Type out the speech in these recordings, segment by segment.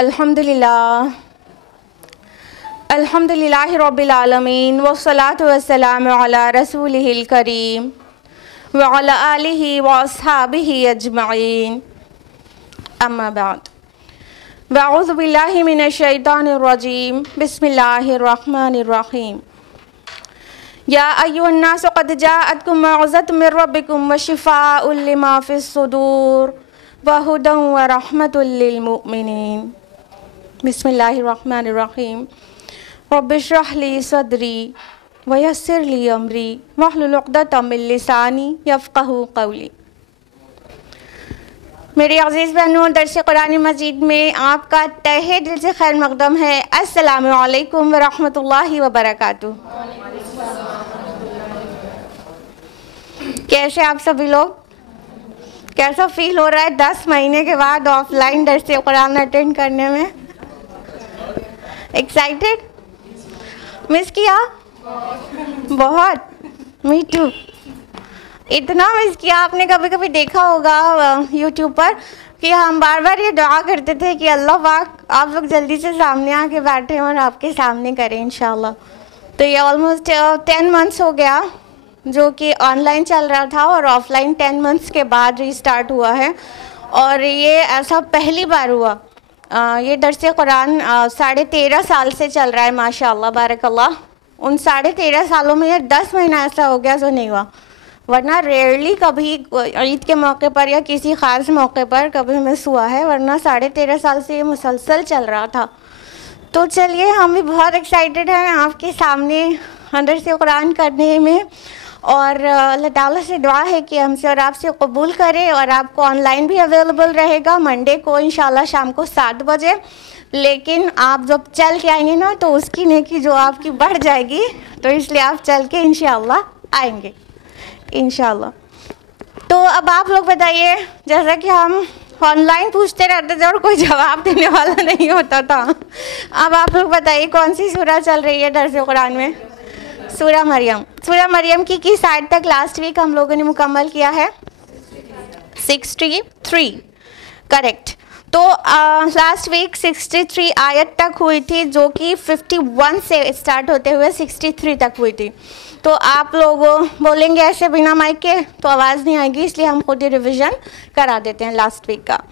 अल्हम्दुलिल्लाह अल्हम्दुलिल्लाहि रब्बिल आलमीन वस्सलातु वस्सलामु अला रसूलिहिल करीम व अला आलिहि व अस्हाबिहि अजमईन अम्मा बाद अऊज़ु बिल्लाहि मिनश शैतानिर रजीम बिस्मिल्लाहिर रहमानिर रहीम या अय्युहन नास क़द जाअतकुम मौइज़तुम मिर रब्बिकुम व शिफ़ाउल लिमा फ़िस सुदूर व हुदन व रहमतुल लिल मुमिनीन। बिस्मिल्लाहिर रहमानिर रहीम रब्बिश्रह ली सदरी व यस्सिर ली अमरी वहलुल उक़दतम मिन लिसानी यफ़क़हू क़ौली। मेरे अज़ीज़ बहनों, दर्स कुरान मजीद में आपका तहे दिल से खैर मक़दम है। अस्सलामु अलैकुम व रहमतुल्लाहि व बरकातुहू। कैसे आप सभी लोग? कैसा फील हो रहा है 10 महीने के बाद ऑफलाइन दर्स कुरान अटेंड करने में? एक्साइटेड? मिस किया? बहुत। मी टू। इतना मिस किया। आपने कभी कभी देखा होगा यूट्यूब पर कि हम बार बार ये दुआ करते थे कि अल्लाह पाक आप लोग जल्दी से सामने आके बैठे और आपके सामने करें इंशाल्लाह। तो ये ऑलमोस्ट 10 मंथ्स हो गया जो कि ऑनलाइन चल रहा था और ऑफलाइन 10 मंथ्स के बाद रीस्टार्ट हुआ है। और ये ऐसा पहली बार हुआ। ये दर्स कुरान 13.5 साल से चल रहा है माशाअल्लाह बारकल्लाह। उन 13.5 सालों में ये 10 महीना ऐसा हो गया जो नहीं हुआ, वरना रेयरली कभी ईद के मौके पर या किसी ख़ास मौके पर कभी मिस हुआ है, वरना 13.5 साल से ये मुसलसल चल रहा था। तो चलिए, हम भी बहुत एक्साइटेड हैं आपके सामने दर्स कुरान करने में, और अल्लाह ताला से दुआ है कि हमसे और आपसे कबूल करे। और आपको ऑनलाइन भी अवेलेबल रहेगा मंडे को इंशाल्लाह शाम को 7 बजे। लेकिन आप जब चल के आएंगे ना तो उसकी नेकी जो आपकी बढ़ जाएगी, तो इसलिए आप चल के इंशाल्लाह आएंगे इंशाल्लाह। तो अब आप लोग बताइए, जैसा कि हम ऑनलाइन पूछते रहते थे और कोई जवाब देने वाला नहीं होता था, अब आप लोग बताइए कौन सी सूरा चल रही है दर्स कुरान में? सूरा मरियम। सूरा मरियम की किस आयत तक लास्ट वीक हम लोगों ने मुकम्मल किया है? 63। करेक्ट। तो लास्ट वीक 63 आयत तक हुई थी, जो कि 51 से स्टार्ट होते हुए 63 तक हुई थी। तो आप लोग बोलेंगे ऐसे बिना माइक के तो आवाज़ नहीं आएगी, इसलिए हम खुद ही रिवीजन करा देते हैं लास्ट वीक का।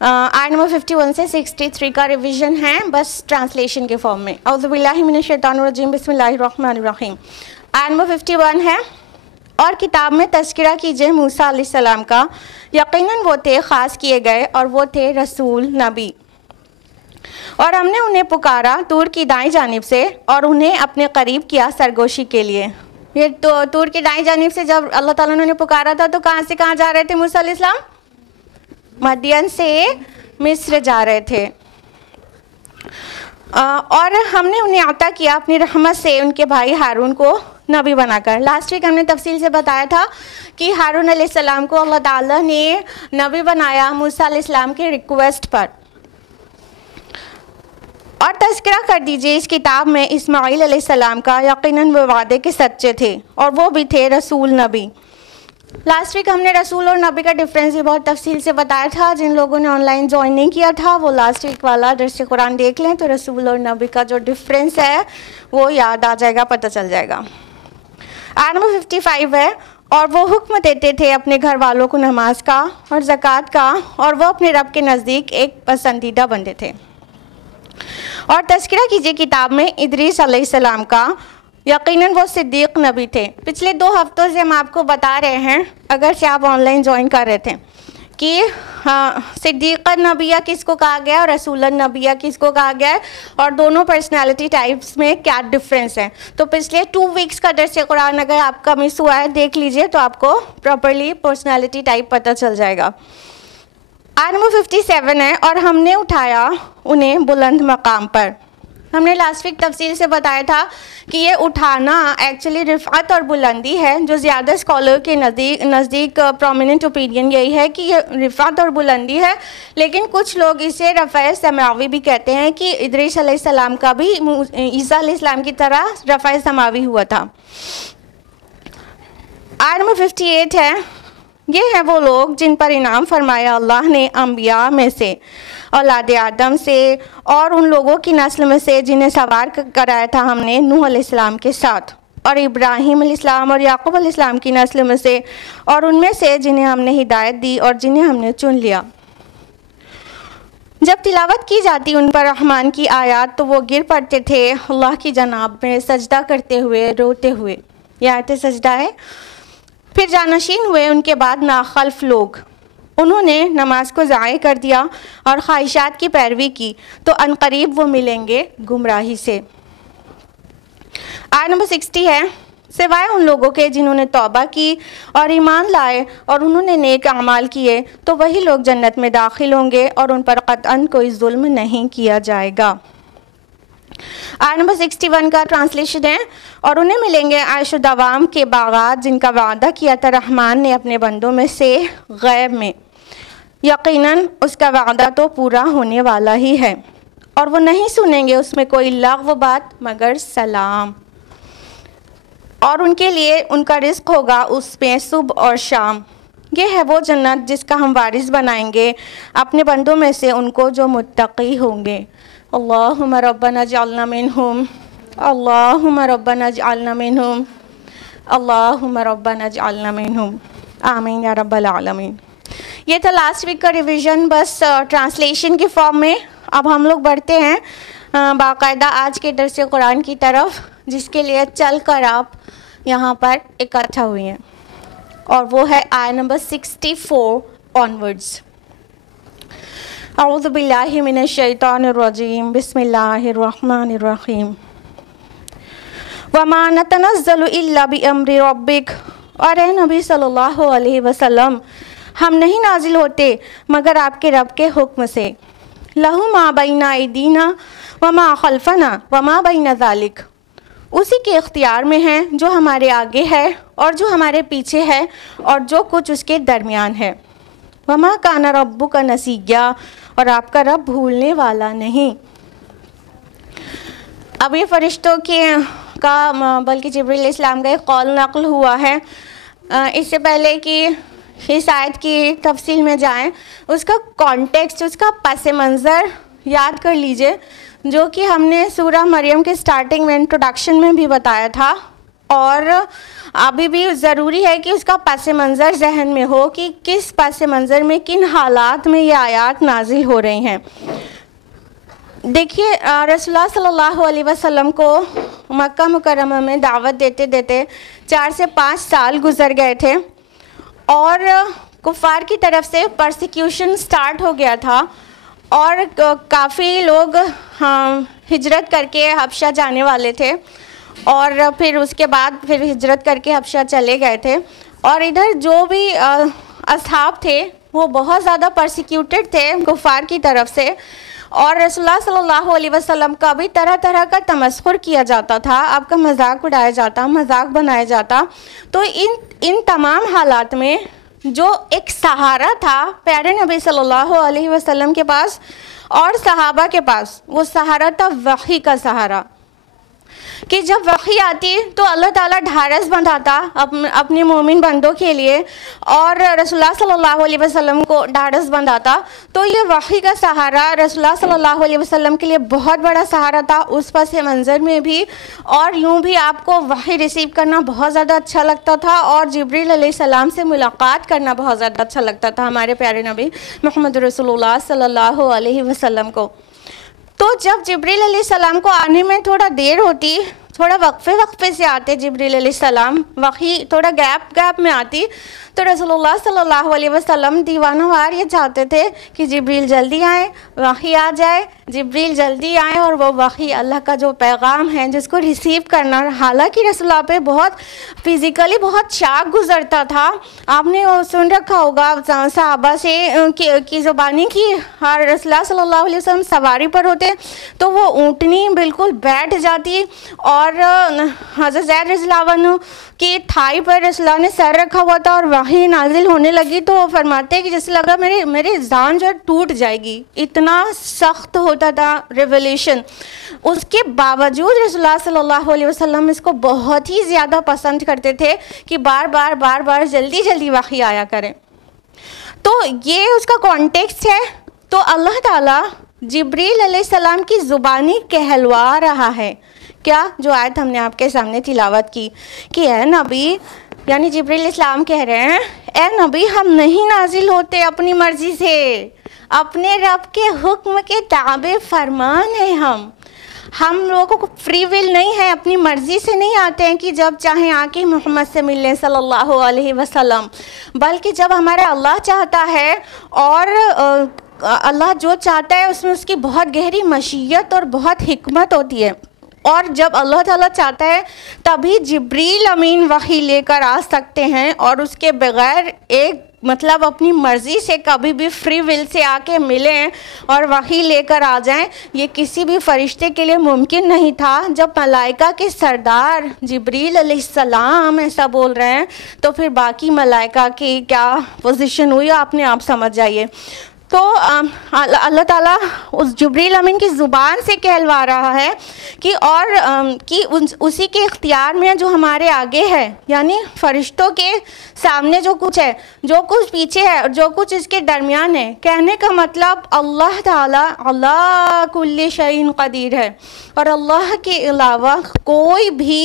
आयत नंबर 51 से 63 का रिवीजन है, बस ट्रांसलेशन के फॉर्म में। औज़ु बिल्लाहि मिनश शैतानिर रजीम बिस्मिल्लाहिर रहमानिर रहीम। आयत नंबर 51 है, और किताब में तज़किरा कीजिए मूसा अलैहिस्सलाम का, यकीनन वो थे ख़ास किए गए और वो थे रसूल नबी। और हमने उन्हें पुकारा तूर की दाईं जानिब से और उन्हें अपने करीब किया सरगोशी के लिए। ये तो तूर की दाईं जानिब से जब अल्लाह ताला ने उन्हें पुकारा था तो कहाँ से कहाँ जा रहे थे मूसा अलैहिस्सलाम? मदियन से मिस्र जा रहे थे। और हमने उन्हें अता किया अपनी रहमत से उनके भाई हारून को नबी बनाकर। लास्ट वीक हमने तफसील से बताया था कि हारून अलैहिस्सलाम को अल्लाह ताला ने नबी बनाया मूसा अलैहिस्सलाम के रिक्वेस्ट पर। और तज़किरा कर दीजिए इस किताब में इस्माईल अलैहिस्सलाम का, यकीनन वो वादे के सच्चे थे और वो भी थे रसूल नबी। लास्ट वीक हमने रसूल और नबी का डिफरेंस भी बहुत तफसील से बताया था। जिन लोगों ने ऑनलाइन ज्वाइन नहीं किया था वो लास्ट वीक वाला दर्स कुरान देख लें, तो रसूल और नबी का जो डिफरेंस है वो याद आ जाएगा, पता चल जाएगा। आयत नंबर 55 है, और वो हुक्म देते थे अपने घर वालों को नमाज का और ज़कात का, और वो अपने रब के नज़दीक एक पसंदीदा बंदे थे। और तज़किरा कीजिए किताब में इदरीस अलैहिस्सलाम का, यकीनन वो सिद्दीक नबी थे। पिछले 2 हफ्तों से हम आपको बता रहे हैं, अगर से आप ऑनलाइन ज्वाइन कर रहे थे, कि हाँ सिद्दीक़ नबिया किसको कहा गया और रसूलन नबिया किसको कहा गया है, और दोनों पर्सनालिटी टाइप्स में क्या डिफरेंस है। तो पिछले 2 वीक्स का दर्स कुरान अगर आपका मिस हुआ है देख लीजिए, तो आपको प्रॉपरली पर्सनालिटी टाइप पता चल जाएगा। आयत नंबर 57 है, और हमने उठाया उन्हें बुलंद मकाम पर। हमने लास्ट वीक तफसील से बताया था कि ये उठाना एक्चुअली रिफ़ात और बुलंदी है, जो ज़्यादा स्कॉलर के नज़दीक प्रोमिनेंट ओपिनियन यही है कि ये रिफ़ात और बुलंदी है। लेकिन कुछ लोग इसे रफ़ा समावी भी कहते हैं कि इदरीस अलैहिस्सलाम का भी ईसा अलैहिस्सलाम की तरह रफ़ा समावी हुआ था। आयत नंबर 58 है, ये हैं वो लोग जिन पर इनाम फरमाया अल्लाह ने अम्बिया में से। औलाद आदम से और उन लोगों की नस्ल में से जिन्हें सवार कराया था हमने नूह अलैहिस्सलाम के साथ, और इब्राहीम अलैहिस्सलाम और याकूब अलैहिस्सलाम की नस्ल में से और उनमें से जिन्हें हमने हिदायत दी और जिन्हें हमने चुन लिया। जब तिलावत की जाती उन पर रहमान की आयत तो वो गिर पड़ते थे अल्लाह की जनाब में सजदा करते हुए, रोते हुए। यह आयत सजदा है। फिर जानशीन हुए उनके बाद नाखल्फ लोग, उन्होंने नमाज को ज़ाय कर दिया और ख्वाहिशात की पैरवी की, तो अनकरीब वो मिलेंगे गुमराही से। आयत नंबर 60 है, सिवाय उन लोगों के जिन्होंने तौबा की और ईमान लाए और उन्होंने नेक अमाल किए, तो वही लोग जन्नत में दाखिल होंगे और उन पर कतअन कोई जुल्म नहीं किया जाएगा। आयत नंबर 61 का ट्रांसलेशन है, और उन्हें मिलेंगे आयश दवाम के बागात जिनका वादा किया था रहमान ने अपने बंदों में से गैब में, यकीनन उसका वादा तो पूरा होने वाला ही है, और वो नहीं सुनेंगे उसमें कोई लग़्व बात मगर सलाम, और उनके लिए उनका रिज़्क़ होगा उसमें सुबह और शाम। ये है वो जन्नत जिसका हम वारिस बनाएंगे अपने बंदों में से उनको जो मुत्तक़ी होंगे। अल्लाहुम्मा रब्बना जअलना मिनहुम, अल्लाहुम्मा रब्बना जअलना मिनहुम, अल्लाहुम्मा रब्बना जअलना मिनहुम, आमीन या रब्बल आलमीन। ये था लास्ट वीक का रिवीजन, बस ट्रांसलेशन के फॉर्म में। अब हम लोग बढ़ते हैं बाकायदा आज के दर्स कुरान की तरफ, जिसके लिए चल कर आप यहाँ पर इकट्ठा हुए हैं, और वो है आयत नंबर 64 ऑनवर्ड्स। औज़ु बिल्लाहि मिनश शैतानिर रजीम, बिस्मिल्लाहिर रहमानिर रहीम। वमा नतनज़्ज़लु इल्ला बिअम्रि रब्बिक, और ए नबी सल्लल्लाहु अलैहि वसल्लम हम नहीं नाजिल होते मगर आपके रब के हुक्म से। लहू मा बैना ऐदीना वमा खल्फना वमा बैना ज़ालिक, उसी के इख्तियार में है जो हमारे आगे है और जो हमारे पीछे है और जो कुछ उसके दरमियान है। वमा काना रब्बुका नसिया, और आपका रब भूलने वाला नहीं। अब ये फरिश्तों के का बल्कि जिब्रील इस्लाम का एक कौल नक़ल हुआ है। इससे पहले कि इस आयत की तफसील में जाएं, उसका कॉन्टेक्स्ट, उसका पस मंज़र याद कर लीजिए, जो कि हमने सूरह मरियम के स्टार्टिंग में इंट्रोडक्शन में भी बताया था, और अभी भी ज़रूरी है कि उसका पस मंज़र जहन में हो कि किस पस मंज़र में, किन हालात में ये आयत नाजिल हो रही हैं। देखिए, रसूलुल्लाह सल्लल्लाहु अलैहि वसल्लम को मक्का मुकर्रमा में दावत देते देते 4 से 5 साल गुजर गए थे, और कुफ़ार की तरफ से परसिक्यूशन स्टार्ट हो गया था, और काफ़ी लोग हिजरत करके हबशा जाने वाले थे, और फिर उसके बाद फिर हिजरत करके हबशा चले गए थे। और इधर जो भी असहाब थे वो बहुत ज़्यादा परसिक्यूटेड थे कुफ़ार की तरफ से, और रसूलुल्लाह सल्लल्लाहु अलैहि वसल्लम का भी तरह तरह का तमस्खुर किया जाता था, आपका मजाक उड़ाया जाता, मजाक बनाया जाता। तो इन तमाम हालात में जो एक सहारा था प्यारे नबी सल्लल्लाहु अलैहि वसल्लम के पास और सहाबा के पास, वो सहारा था वही का सहारा, कि जब वही आती तो अल्लाह ताला ढारस बंधाता अपने मोमिन बंदों के लिए, और रसूलुल्लाह सल्लल्लाहु अलैहि वसल्लम को ढारस बंधाता। तो ये वही का सहारा रसूलुल्लाह सल्लल्लाहु अलैहि वसल्लम के लिए बहुत बड़ा सहारा था, उस पस मंज़र में भी। और यूँ भी आपको वही रिसीव करना बहुत ज़्यादा अच्छा लगता था, और जिब्रील अलैहिस्सलाम से मुलाकात करना बहुत ज़्यादा अच्छा लगता था हमारे प्यारे नबी मोहम्मद रसूलुल्लाह सल्लल्लाहु अलैहि वसल्लम को। तो जब जिब्रील अलैहिस्सलाम को आने में थोड़ा देर होती, थोड़ा वक्फे से आते जिब्रील अलैहिस्सलाम, वही थोड़ा गैप में आती, तो रसूलुल्लाह सल्लल्लाहु अलैहि वसल्लम दीवानों ये चाहते थे कि जिब्रील जल्दी आए, वही आ जाए, जिब्रील जल्दी आए, और वो वही अल्लाह का जो पैगाम है जिसको रिसीव करना। हालांकि रसूलुल्लाह पे बहुत फिज़िकली बहुत शाक गुजरता था, आपने वो सुन रखा होगा सहाबा से की ज़ुबानी की, हर रसूलुल्लाह सल्लल्लाहु अलैहि वसल्लम सवारी पर होते तो वो ऊँटनी बिल्कुल बैठ जाती, और हज़रत ज़ैद रज़ियल्लाहु अन्हु की थाई पर रसूलुल्लाह ने सर रखा हुआ था और वही नाजिल होने लगी, तो वो फरमाते हैं कि जैसे लगा मेरी जान जो टूट जाएगी, इतना सख्त होता था रेवलेशन। उसके बावजूद रसूलुल्लाह सल्लल्लाहु अलैहि वसल्लम इसको बहुत ही ज़्यादा पसंद करते थे कि बार बार जल्दी वही आया करें। तो ये उसका कॉन्टेक्स्ट है। तो अल्लाह ताला जिब्रील अलैहिस्सलाम की ज़ुबानी कहलवा रहा है। क्या? जो आयत हमने आपके सामने तिलावत की कि ए नबी, यानी जिब्रील इस्लाम कह रहे हैं, ए नबी, हम नहीं नाजिल होते अपनी मर्ज़ी से, अपने रब के हुक्म के ताबे फरमान है। हम लोगों को फ्री विल नहीं है, अपनी मर्ज़ी से नहीं आते हैं कि जब चाहें आके मोहम्मद से मिल लें सल्लल्लाहु अलैहि वसल्लम, बल्कि जब हमारा अल्लाह चाहता है, और अल्लाह जो चाहता है उसमें उसकी बहुत गहरी मशीयत और बहुत हिकमत होती है। और जब अल्लाह ताला चाहता है तभी जिब्रील अमीन वही लेकर आ सकते हैं, और उसके बग़ैर एक मतलब अपनी मर्ज़ी से कभी भी फ्री विल से आके मिलें और वही लेकर आ जाएं, ये किसी भी फरिश्ते के लिए मुमकिन नहीं था। जब मलाइका के सरदार जिब्रील अलैहिस्सलाम ऐसा बोल रहे हैं, तो फिर बाकी मलाइका की क्या पोजीशन हुई आपने आप समझ जाइए। तो अल्लाह ताला उस जिब्रील अमीन की ज़ुबान से कहलवा रहा है कि और कि उसी के इख्तियार में जो हमारे आगे है, यानी फ़रिश्तों के सामने जो कुछ है, जो कुछ पीछे है, जो कुछ इसके दरमियान है। कहने का मतलब अल्लाह ताला अला कुल्ली शैइन क़दीर है, और अल्लाह के अलावा कोई भी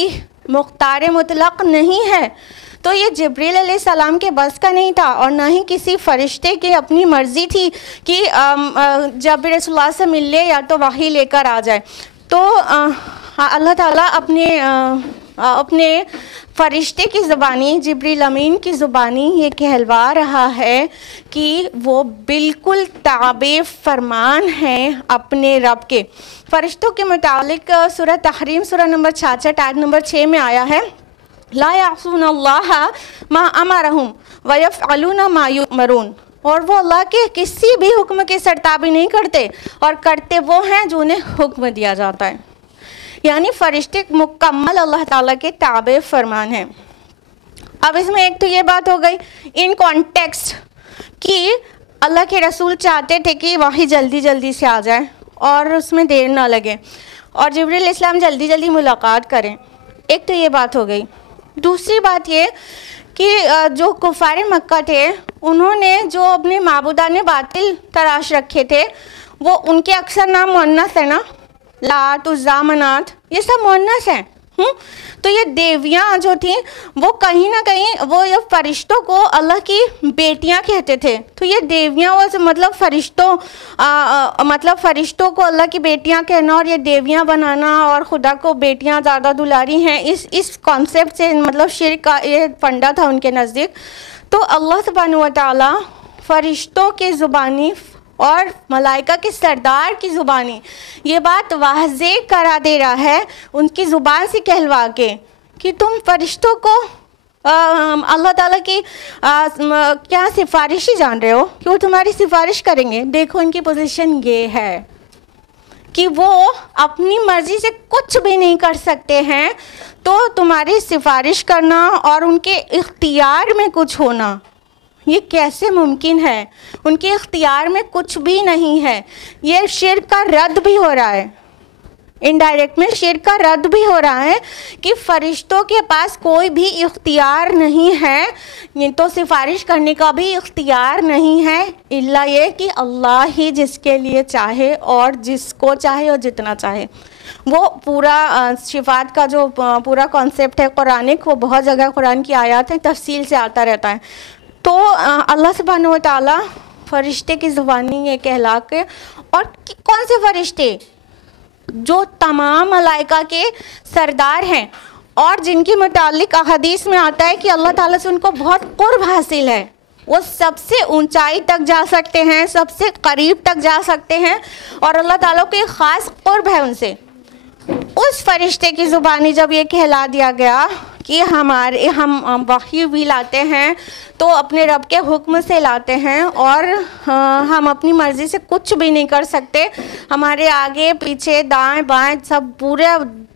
मुख्तार मुतलक नहीं है। तो ये जिब्रील अलैहिस्सलाम के बस का नहीं था, और ना ही किसी फ़रिश्ते की अपनी मर्ज़ी थी कि जब भी रसूलुल्लाह से मिल ले या तो वही लेकर आ जाए। तो अल्लाह ताला अपने फ़रिश्ते की ज़ुबानी, जिब्रील अमीन की ज़ुबानी ये कहलवा रहा है कि वो बिल्कुल ताबे फरमान हैं अपने रब के। फ़रिश्तों के मुतालिक सूरह तहरीम सूरह नंबर 66 आयत नंबर 6 में आया है, ला यासून अल्लाह मा अमरहुम व यफ़अलूना मा युमरून, और वो अल्लाह के किसी भी हुक्म की सरताबी नहीं करते, और करते वो हैं जो उन्हें हुक्म दिया जाता है। यानी फ़रिश्ते मुकम्मल अल्लाह ताला के ताबे फरमान हैं। अब इसमें एक तो ये बात हो गई इन कॉन्टेक्स्ट कि अल्लाह के रसूल चाहते थे कि वही जल्दी जल्दी से आ जाए और उसमें देर ना लगे, और जिब्रील इस्लाम जल्दी जल्दी मुलाकात करें। एक तो ये बात हो गई। दूसरी बात ये कि जो कुफ़ार मक्का थे, उन्होंने जो अपने माबूदाने बातिल तराश रखे थे, वो उनके अक्सर नाम मुअन्नस है ना, लात, उज़्ज़ा, मनात, ये सब मुअन्नस हैं। तो ये देवियाँ जो थी वो कहीं ना कहीं वो ये फ़रिश्तों को अल्लाह की बेटियाँ कहते थे। तो ये देवियाँ वो मतलब फ़रिश्तों को अल्लाह की बेटियाँ कहना और ये देवियाँ बनाना और खुदा को बेटियाँ ज़्यादा दुलारी हैं, इस कॉन्सेप्ट से मतलब शिर्क का ये फंडा था उनके नज़दीक। तो अल्लाह सुब्हानहू व तआला फ़रिश्तों की ज़ुबानी और मलाइका के सरदार की ज़ुबानी ये बात वाज़ेह करा दे रहा है उनकी ज़ुबान से कहलवा के कि तुम फ़रिश्तों को अल्लाह ताला की क्या सिफारिश ही जान रहे हो कि वो तुम्हारी सिफारिश करेंगे। देखो इनकी पोजीशन ये है कि वो अपनी मर्ज़ी से कुछ भी नहीं कर सकते हैं, तो तुम्हारी सिफारिश करना और उनके इख्तियार में कुछ होना ये कैसे मुमकिन है? उनके इख्तियार में कुछ भी नहीं है। ये शिर्क का रद्द भी हो रहा है, इनडायरेक्ट में शिर्क का रद्द भी हो रहा है कि फ़रिश्तों के पास कोई भी इख्तियार नहीं है, ये तो सिफारिश करने का भी इख्तियार नहीं है, इल्ला ये कि अल्लाह ही जिसके लिए चाहे और जिसको चाहे और जितना चाहे। वो पूरा शिफात का जो पूरा कॉन्सेप्ट है कुरानिक, वो बहुत जगह कुरान की आयत है तफसील से आता रहता है। तो अल्लाह सुब्हानहू व तआला फ़रिश्ते की ज़ुबानी ये कहला के, और कौन से फ़रिश्ते? जो तमाम मलाइका के सरदार हैं और जिनके मुतालिक हदीस में आता है कि अल्लाह ताला से उनको बहुत कुर्ब हासिल है, वो सबसे ऊंचाई तक जा सकते हैं, सबसे करीब तक जा सकते हैं, और अल्लाह ताला को एक ख़ास कुर्ब है उनसे। उस फ़रिश्ते की ज़ुबानी जब ये कहला दिया गया कि हम वही भी लाते हैं तो अपने रब के हुक्म से लाते हैं, और हम अपनी मर्ज़ी से कुछ भी नहीं कर सकते, हमारे आगे पीछे दाएं बाएं सब पूरे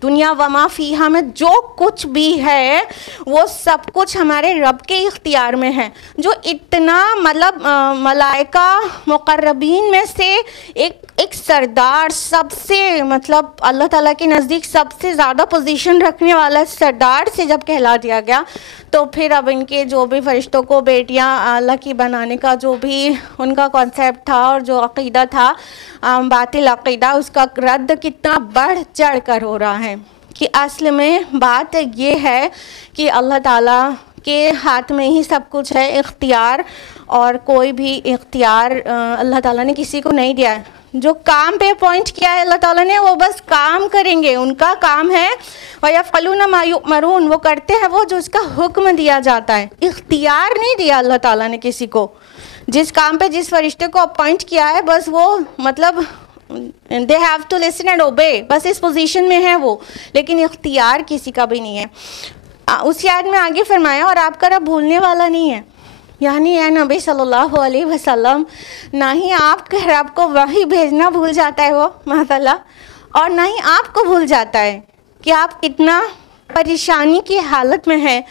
दुनिया वमा फ़ीहा में जो कुछ भी है वो सब कुछ हमारे रब के इख्तियार में है। जो इतना मतलब मलाइका मुक़र्रबीन में से एक सरदार, सबसे मतलब अल्लाह ताला के नज़दीक सबसे ज़्यादा पोजीशन रखने वाला सरदार से जब कहला दिया गया, तो फिर अब इनके जो भी फरिश्तों को बेटियां अल्लाह की बनाने का जो भी उनका कॉन्सेप्ट था और जो अक़ीदा था, बातिल अक़ीदा, उसका रद्द कितना बढ़ चढ़ कर हो रहा है कि असल में बात ये है कि अल्लाह ताला के हाथ में ही सब कुछ है इख्तियार, और कोई भी इख्तियार अल्लाह ताला ने किसी को नहीं दिया है। जो काम पे अपॉइंट किया है अल्लाह ताला ने वो बस काम करेंगे, उनका काम है वयफ़अलूना मा युअमरून, वो करते हैं वो जो उसका हुक्म दिया जाता है। इख्तियार नहीं दिया अल्लाह ताला ने किसी को, जिस काम पे जिस फरिश्ते को अपॉइंट किया है बस वो मतलब they have to listen and obey, बस इस पोजीशन में है वो, लेकिन इख्तियार किसी का भी नहीं है। उसी आयत में आगे फरमाया और आपका रब भूलने वाला नहीं है, यानी ए नबी सल्लल्लाहु अलैहि वसल्लम, ना ही आपके रब को वही भेजना भूल जाता है वो माशाअल्लाह, और ना ही आपको भूल जाता है कि आप कितना परेशानी की हालत में हैं।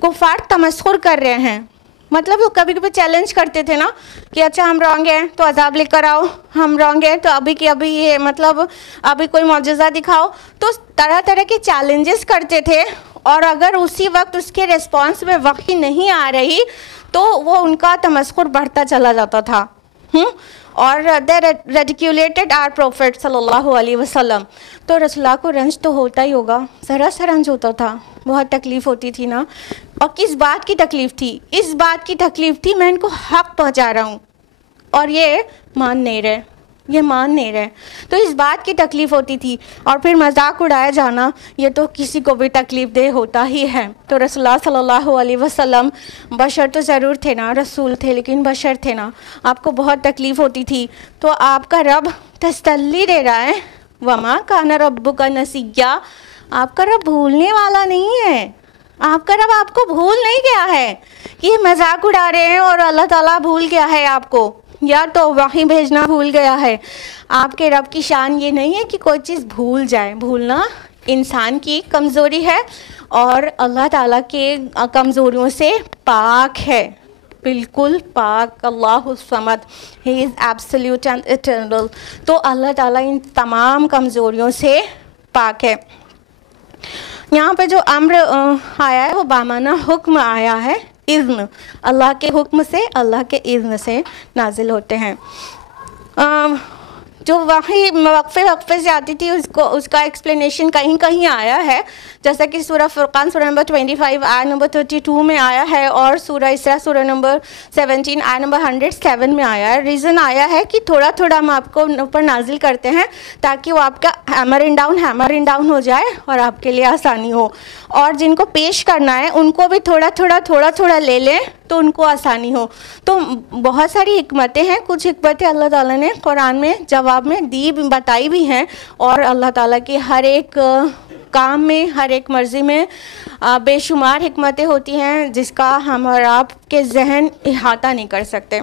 कुफार तमस्खुर कर रहे हैं, मतलब वो कभी कभी चैलेंज करते थे ना कि अच्छा हम रॉन्ग हैं तो अजाब लेकर आओ, हम रॉन्ग हैं तो अभी की अभी ये मतलब अभी कोई मौजज़ा दिखाओ, तो तरह तरह के चैलेंजेस करते थे, और अगर उसी वक्त उसके रिस्पॉन्स में वही नहीं आ रही तो वो उनका तमस्खुर बढ़ता चला जाता था। और दे रेडिक्यूलेटेड आर प्रोफेट सल्लल्लाहु अलैहि वसल्लम। तो रसूलुल्लाह को रंज तो होता ही होगा, ज़रा सा रंज होता था, बहुत तकलीफ़ होती थी ना। और किस बात की तकलीफ़ थी? इस बात की तकलीफ़ थी मैं इनको हक़ पहुँचा रहा हूँ और ये मान नहीं रहे, ये मान नहीं रहे, तो इस बात की तकलीफ़ होती थी। और फिर मजाक उड़ाया जाना ये तो किसी को भी तकलीफ़ दे होता ही है। तो रसूलुल्लाह सल्लल्लाहु अलैहि वसल्लम बशर तो ज़रूर थे ना, रसूल थे लेकिन बशर थे ना, आपको बहुत तकलीफ़ होती थी। तो आपका रब तसल्ली दे रहा है, वमा काना रब्बुका नसिया, आपका रब भूलने वाला नहीं है, आपका रब आपको भूल नहीं गया है कि मजाक उड़ा रहे हैं और अल्लाह ताला भूल गया है आपको, या तो वही भेजना भूल गया है। आपके रब की शान ये नहीं है कि कोई चीज़ भूल जाए, भूलना इंसान की कमज़ोरी है और अल्लाह ताला के कमज़ोरियों से पाक है, बिल्कुल पाक। अल्लाहु Samad, he is absolute and eternal. तो अल्लाह ताला इन तमाम कमज़ोरियों से पाक है। यहाँ पे जो अम्र आया है वो बामाना हुक्म आया है, इज़्न, अल्लाह के हुक्म से, अल्लाह के इज़्न से नाजिल होते हैं। जो वही वक्फे से आती थी उसको, उसका एक्सप्लेनेशन कहीं कहीं आया है, जैसा कि सूरह फुरक़ान सूरह नंबर 25 आयत नंबर 32 में आया है, और सूरह इसरा सूरह नंबर 17 आयत नंबर 107 में आया है। रीज़न आया है कि थोड़ा थोड़ा हम आपको ऊपर नाजिल करते हैं ताकि वो आपका हैमर इन डाउन हो जाए और आपके लिए आसानी हो, और जिनको पेश करना है उनको भी थोड़ा थोड़ा ले लें तो उनको आसानी हो। तो बहुत सारी हिकमतें हैं, कुछ हिकमतें अल्लाह ताला ने कुरान में जवाब में दी, बताई भी हैं, और अल्लाह ताला के हर एक काम में, हर एक मर्ज़ी में बेशुमार हिकमतें होती हैं जिसका हम और आप के जहन इहाता नहीं कर सकते।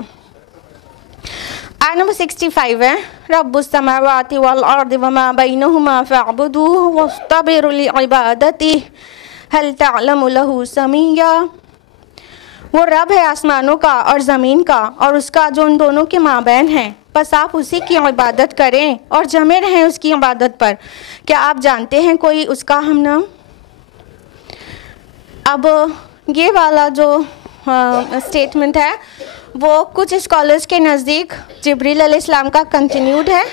आयत नंबर 65 है, रब्बुस समावाति वल अर्दि वमा बैनहुमा फअब्दुहु वस्तबिर लिइबादतिहि हल तअलमु लहू समिया। वो रब है आसमानों का और ज़मीन का और उसका जो उन दोनों के माबैन है, बस आप उसी की इबादत करें और जमे रहें उसकी इबादत पर। क्या आप जानते हैं कोई उसका हम नाम? अब ये वाला जो स्टेटमेंट है वो कुछ स्कॉलर्स के नज़दीक जिब्रील अलैहिस्सलाम का कंटिन्यूड है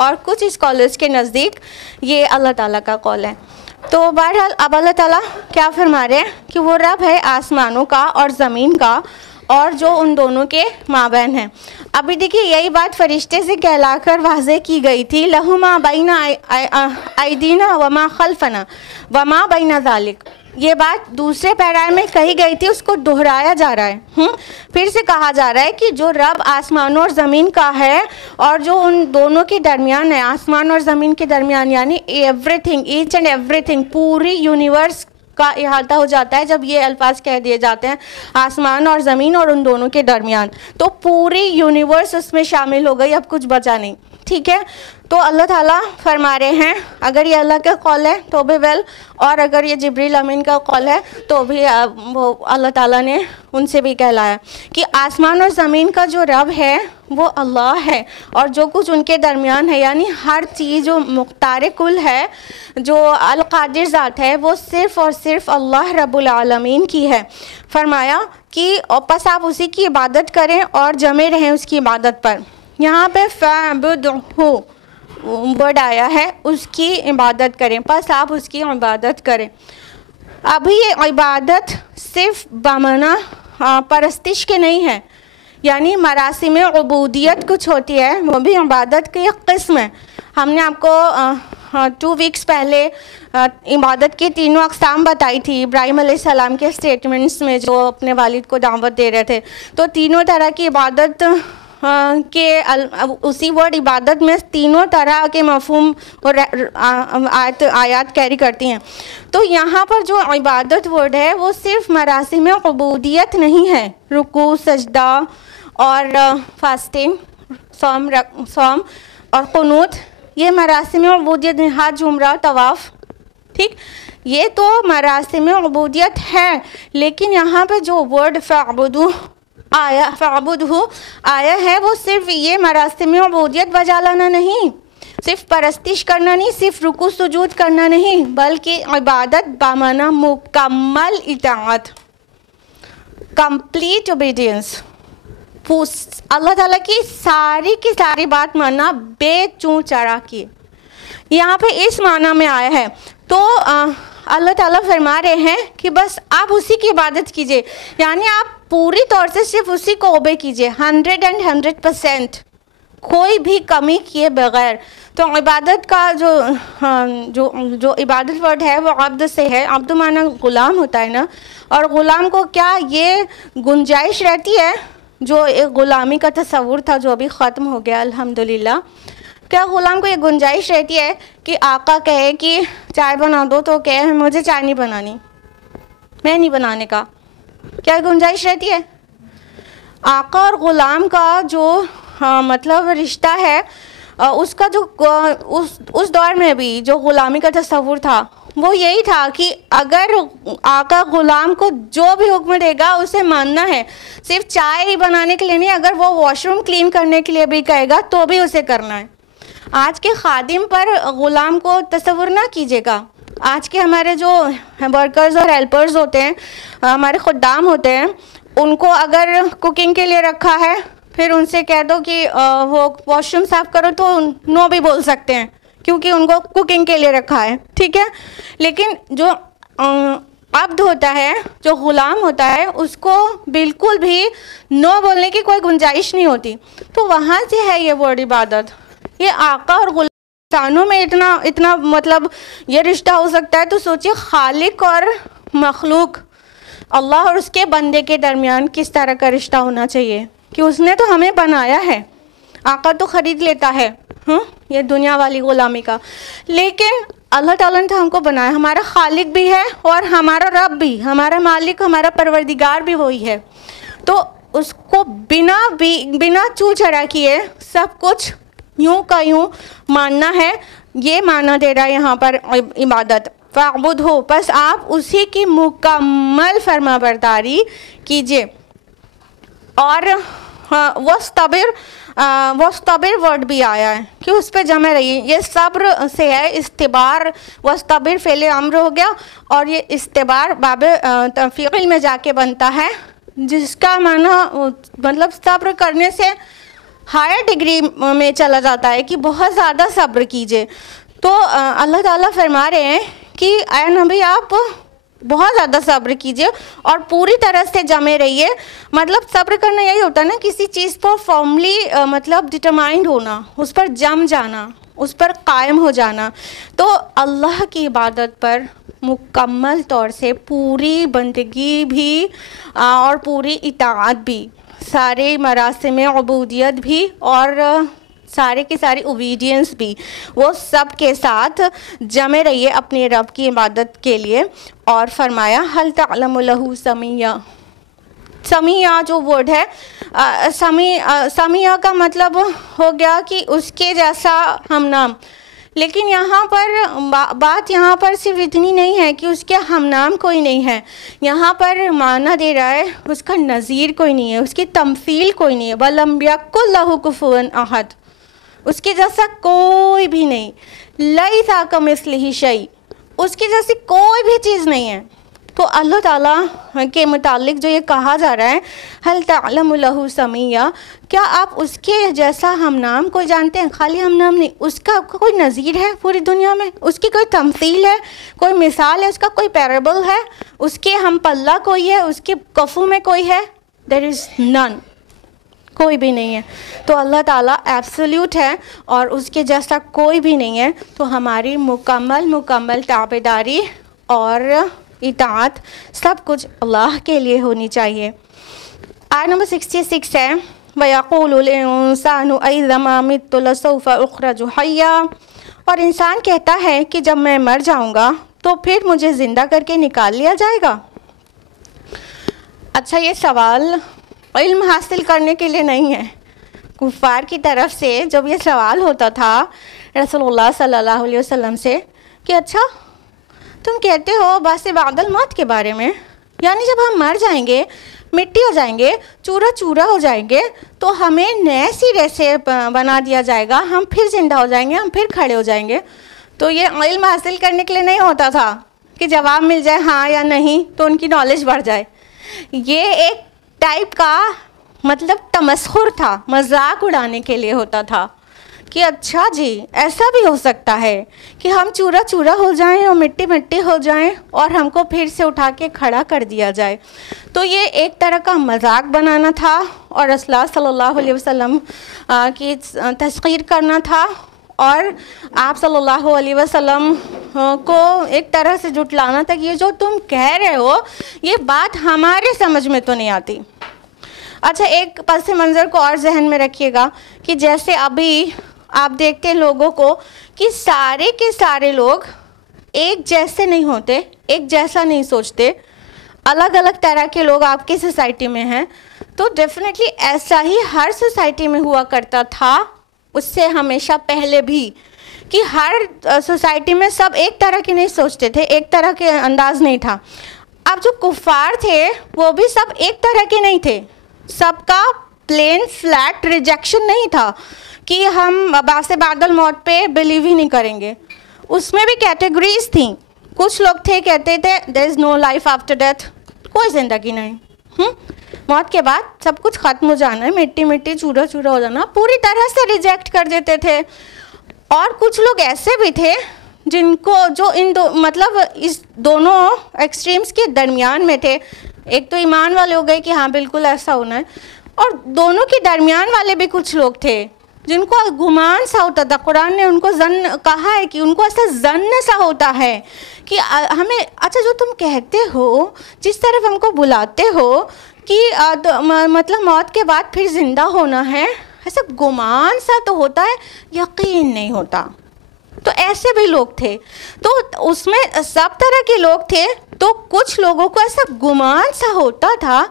और कुछ स्कॉलर्स के नज़दीक ये अल्लाह ताला का कौल है। तो बहरहाल अब अल्लाह ताला क्या फरमा रहे हैं कि वो रब है आसमानों का और ज़मीन का और जो उन दोनों के माबैन है। अभी देखिए यही बात फरिश्ते से कहलाकर वाज़े की गई थी, लहुमा बैना आइदीना वमा खल्फना वमा बैना ज़ालिक। ये बात दूसरे पैराए में कही गई थी, उसको दोहराया जा रहा है। फिर से कहा जा रहा है कि जो रब आसमानों और ज़मीन का है और जो उन दोनों के दरमियान है, आसमान और ज़मीन के दरमियान, यानी एवरीथिंग, ईच एंड एवरीथिंग, पूरी यूनिवर्स का इहाता हो जाता है जब ये अल्फाज कह दिए जाते हैं आसमान और ज़मीन और उन दोनों के दरमियान, तो पूरी यूनिवर्स उसमें शामिल हो गई, अब कुछ बचा नहीं। ठीक है। तो अल्लाह ताला फरमा रहे हैं अगर ये अल्लाह का कौल है तो भी वेल, और अगर ये जिब्रील अमीन का कौल है तो भी वो अल्लाह ताला ने उनसे भी कहलाया कि आसमान और ज़मीन का जो रब है वो अल्लाह है, और जो कुछ उनके दरमियान है यानी हर चीज़ जो मुख्तार कुल है, जो अल कादिर ज़ात है, वो सिर्फ़ और सिर्फ अल्लाह रब्बुल आलमीन की है। फरमाया कि बस आप उसी की इबादत करें और जमे रहें उसकी इबादत पर। यहाँ पे फ़अबुदहु वर्ड आया है, उसकी इबादत करें, बस आप उसकी इबादत करें। अभी ये इबादत सिर्फ बामना परस्तिश के नहीं है, यानी मरासिम उबूदियत कुछ होती है, वो भी इबादत की एक किस्म है। हमने आपको 2 वीक्स पहले इबादत की तीनों अक़साम बताई थी इब्राहीम अलैहिस्सलाम के स्टेटमेंट्स में, जो अपने वालिद को दावत दे रहे थे। तो तीनों तरह की इबादत उसी वर्ड इबादत में तीनों तरह के मफ़हूम और आयात कैरी करती हैं। तो यहाँ पर जो इबादत वर्ड है वो सिर्फ मरासिम उबूदियत नहीं है, रुकू, सजदा और फास्टिंग, सौम और कुनूत, ये मरासिम उबूदियत, हाथ जुमरा, तवाफ़, ठीक, ये तो मरासिम उबूदियत है। लेकिन यहाँ पे जो वर्ड फ़अबुदहु आया है वो सिर्फ ये मरासिम उबूदियत बजा लाना नहीं, सिर्फ परस्तिश करना नहीं, सिर्फ रुकू सुजूद करना नहीं, बल्कि इबादत बामाना मुकम्मल इताअत, कंप्लीट ओबीडियंस, अल्लाह ताला की सारी बात मानना बेचूं चढ़ा की। यहाँ पे इस माना में आया है। तो अल्लाह ताला फरमा रहे हैं कि बस आप उसी की इबादत कीजिए, यानी आप पूरी तौर से सिर्फ उसी को ओबे कीजिए 100% कोई भी कमी किए बगैर। तो इबादत का जो इबादत वर्ड है वो अब्द से है, अब्द माना ग़ुलाम होता है ना, और ग़ुलाम को क्या ये गुंजाइश रहती है, जो एक ग़ुलामी का तस्वुर था जो अभी ख़त्म हो गया अल्हम्दुलिल्लाह, क्या ग़ुलाम को ये गुंजाइश रहती है कि आका कहे कि चाय बना दो तो कहे मुझे चाय नहीं बनानी, मैं नहीं बनाने का, क्या गुंजाइश रहती है? आका और ग़ुलाम का जो मतलब रिश्ता है, उसका जो उस दौर में भी जो ग़ुलामी का तस्वुर था वो यही था कि अगर आका ग़ुलाम को जो भी हुक्म देगा उसे मानना है, सिर्फ चाय ही बनाने के लिए नहीं, अगर वो वॉशरूम क्लीन करने के लिए भी कहेगा तो भी उसे करना है। आज के खादिम पर ग़ुलाम को तस्वुर ना कीजिएगा। आज के हमारे जो वर्कर्स और हेल्पर्स होते हैं, हमारे खुद्दाम होते हैं, उनको अगर कुकिंग के लिए रखा है फिर उनसे कह दो कि वो वॉशरूम साफ़ करो तो नो भी बोल सकते हैं क्योंकि उनको कुकिंग के लिए रखा है, ठीक है। लेकिन जो अब्द होता है, जो ग़ुलाम होता है, उसको बिल्कुल भी नो बोलने की कोई गुंजाइश नहीं होती। तो वहाँ से है ये वर्ड इबादत। ये आका और ग़ुलाम में इतना मतलब ये रिश्ता हो सकता है, तो सोचिए खालिक और मखलूक, अल्लाह और उसके बंदे के दरमियान किस तरह का रिश्ता होना चाहिए कि उसने तो हमें बनाया है, आका तो ख़रीद लेता है ये दुनिया वाली ग़ुलामी का, लेकिन अल्लाह ताला ने तो हमको बनाया, हमारा खालिक भी है और हमारा रब भी, हमारा मालिक, हमारा परवरदिगार भी वही है। तो उसको बिना चू चढ़ा किए सब कुछ यूं का यूं मानना है, ये माना दे रहा है यहाँ पर इबादत। फ़अबुद हो, बस आप उसी की मुकम्मल फरमाबरदारी कीजिए। और वस्तबिर वर्ड भी आया है कि उस पर जमे रहिए, ये सब्र से है। इस्तिबार वस्तबिर फ़ेल अम्र हो गया और ये इस्तिबार बाबे तफ़ील में जाके बनता है, जिसका माना मतलब सब्र करने से हायर डिग्री में चला जाता है कि बहुत ज़्यादा सब्र कीजिए। तो अल्लाह ताला फरमा रहे हैं कि ऐ नबी आप बहुत ज़्यादा सब्र कीजिए और पूरी तरह से जमे रहिए। मतलब सब्र करना यही होता है ना, किसी चीज़ पर फॉर्मली मतलब डिटरमाइंड होना, उस पर जम जाना, उस पर कायम हो जाना। तो अल्लाह की इबादत पर मुकम्मल तौर से पूरी बंदगी भी और पूरी इताअत भी, सारे मरासिम उबूदियत भी और सारे की सारी ओबीडियंस भी, वो सब के साथ जमे रहिए अपने रब की इबादत के लिए। और फरमाया हल तअलमु लहू समिया, समिया जो वर्ड है, समिया का मतलब हो गया कि उसके जैसा हम नाम। लेकिन यहाँ पर बात यहाँ पर सिर्फ इतनी नहीं है कि उसके हम नाम कोई नहीं है, यहाँ पर माना दे रहा है उसका नज़ीर कोई नहीं है, उसकी तमसील कोई नहीं है। वलम यकुल लहु कुफुवन अहद, उसके जैसा कोई भी नहीं। लैसा कमिस्लिही शै, उसकी जैसी कोई भी चीज़ नहीं है। तो अल्लाह ताला के मुतालिक जो ये कहा जा रहा है, हल तअलमु लहु समिया, क्या आप उसके जैसा हम नाम कोई जानते हैं? खाली हम नाम नहीं, उसका कोई नज़ीर है पूरी दुनिया में? उसकी कोई तमसील है, कोई मिसाल है, उसका कोई पैराबल है, उसके हम पल्ला कोई है, उसके कफ़ू में कोई है? देयर इज़ नन, कोई भी नहीं है। तो अल्लाह ताला एब्सोल्यूट है और उसके जैसा कोई भी नहीं है। तो हमारी मुकम्मल ताबेदारी और इताअत सब कुछ अल्लाह के लिए होनी चाहिए। आयत नंबर 66 है, वयक़ूलुल इंसानु अइज़ा मित्तु लसौफ़ा उख़रजु हय्या, और इंसान कहता है कि जब मैं मर जाऊंगा तो फिर मुझे ज़िंदा करके निकाल लिया जाएगा। अच्छा, ये सवाल इल्म हासिल करने के लिए नहीं है। कुफ़ार की तरफ से जब ये सवाल होता था रसूलुल्लाह सल्लल्लाहु अलैहि वसल्लम से कि अच्छा तुम कहते हो बासे बादल मौत के बारे में, यानी जब हम मर जाएंगे, मिट्टी हो जाएंगे, चूरा चूरा हो जाएंगे, तो हमें नए सिरे से बना दिया जाएगा, हम फिर ज़िंदा हो जाएंगे, हम फिर खड़े हो जाएंगे। तो ये इल्म हासिल करने के लिए नहीं होता था कि जवाब मिल जाए हाँ या नहीं तो उनकी नॉलेज बढ़ जाए। ये एक टाइप का मतलब तमस्खुर था, मजाक उड़ाने के लिए होता था कि अच्छा जी ऐसा भी हो सकता है कि हम चूरा चूरा हो जाएं और मिट्टी मिट्टी हो जाएं और हमको फिर से उठा के खड़ा कर दिया जाए। तो ये एक तरह का मजाक बनाना था और रसूलुल्लाह सल्लल्लाहु अलैहि वसल्लम की तस्खीर करना था और आप सल्लल्लाहु अलैहि वसल्लम को एक तरह से जुटलाना था कि ये जो तुम कह रहे हो ये बात हमारे समझ में तो नहीं आती। अच्छा, एक पस मंज़र को और जहन में रखिएगा कि जैसे अभी आप देखते हैं लोगों को कि सारे के सारे लोग एक जैसे नहीं होते, एक जैसा नहीं सोचते, अलग अलग तरह के लोग आपकी सोसाइटी में हैं। तो डेफिनेटली ऐसा ही हर सोसाइटी में हुआ करता था, उससे हमेशा पहले भी, कि हर सोसाइटी में सब एक तरह के नहीं सोचते थे, एक तरह के अंदाज नहीं था। अब जो कुफ़ार थे वो भी सब एक तरह के नहीं थे, सबका प्लेन फ्लैट रिजेक्शन नहीं था कि हम बासे बादल मौत पे बिलीव ही नहीं करेंगे। उसमें भी कैटेगरीज थी। कुछ लोग थे कहते थे there is no life after death, कोई ज़िंदगी नहीं, मौत के बाद सब कुछ ख़त्म हो जाना है, मिट्टी मिट्टी चूरा चूरा हो जाना, पूरी तरह से रिजेक्ट कर देते थे। और कुछ लोग ऐसे भी थे जिनको जो इन दो मतलब इस दोनों एक्सट्रीम्स के दरमियान में थे। एक तो ईमान वाले हो गए कि हाँ बिल्कुल ऐसा होना है, और दोनों के दरमियान वाले भी कुछ लोग थे जिनको गुमान सा होता था। कुरान ने उनको जन्न कहा है कि उनको ऐसा जन्न सा होता है कि हमें अच्छा जो तुम कहते हो, जिस तरफ हमको बुलाते हो कि मतलब मौत के बाद फिर ज़िंदा होना है, ऐसा गुमान सा तो होता है, यकीन नहीं होता। तो ऐसे भी लोग थे। तो उसमें सब तरह के लोग थे। तो कुछ लोगों को ऐसा गुमान सा होता था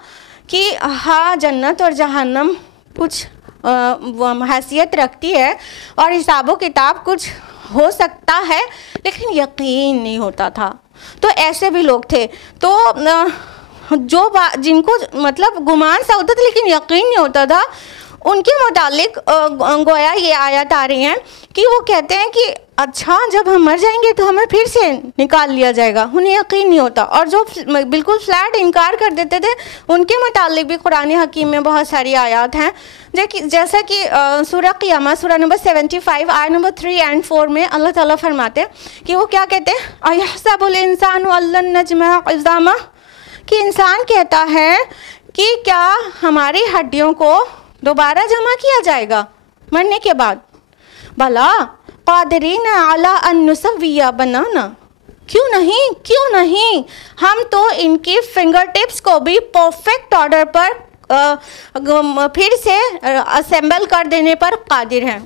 कि हाँ जन्नत और जहन्नम कुछ हैसियत रखती है और हिसाबो किताब कुछ हो सकता है, लेकिन यकीन नहीं होता था। तो ऐसे भी लोग थे। तो जो जिनको मतलब गुमान सा होता था लेकिन यकीन नहीं होता था, उनके मुतालिक गोया ये आयत आ रही हैं कि वो कहते हैं कि अच्छा जब हम मर जाएंगे तो हमें फिर से निकाल लिया जाएगा, उन्हें यकीन नहीं होता। और जो बिल्कुल फ्लैट इनकार कर देते थे, उनके मुतालिक भी कुरान हकीम में बहुत सारी आयत हैं, जैसा कि सूरह क़ियामा सूरह नंबर 75 आयत नंबर 3 और 4 में अल्लाह ताला फरमाते हैं कि वो क्या कहते हैं, अयहसबुल इंसानु अल्लन नजमा इज़ामा, कि इंसान कहता है कि क्या हमारी हड्डियों को दोबारा जमा किया जाएगा मरने के बाद। भला क़ादिरीन अला अन नुसव्विया बनाना, क्यों नहीं, क्यों नहीं, हम तो इनकी फिंगर टिप्स को भी परफेक्ट ऑर्डर पर फिर से असेंबल कर देने पर कादिर हैं।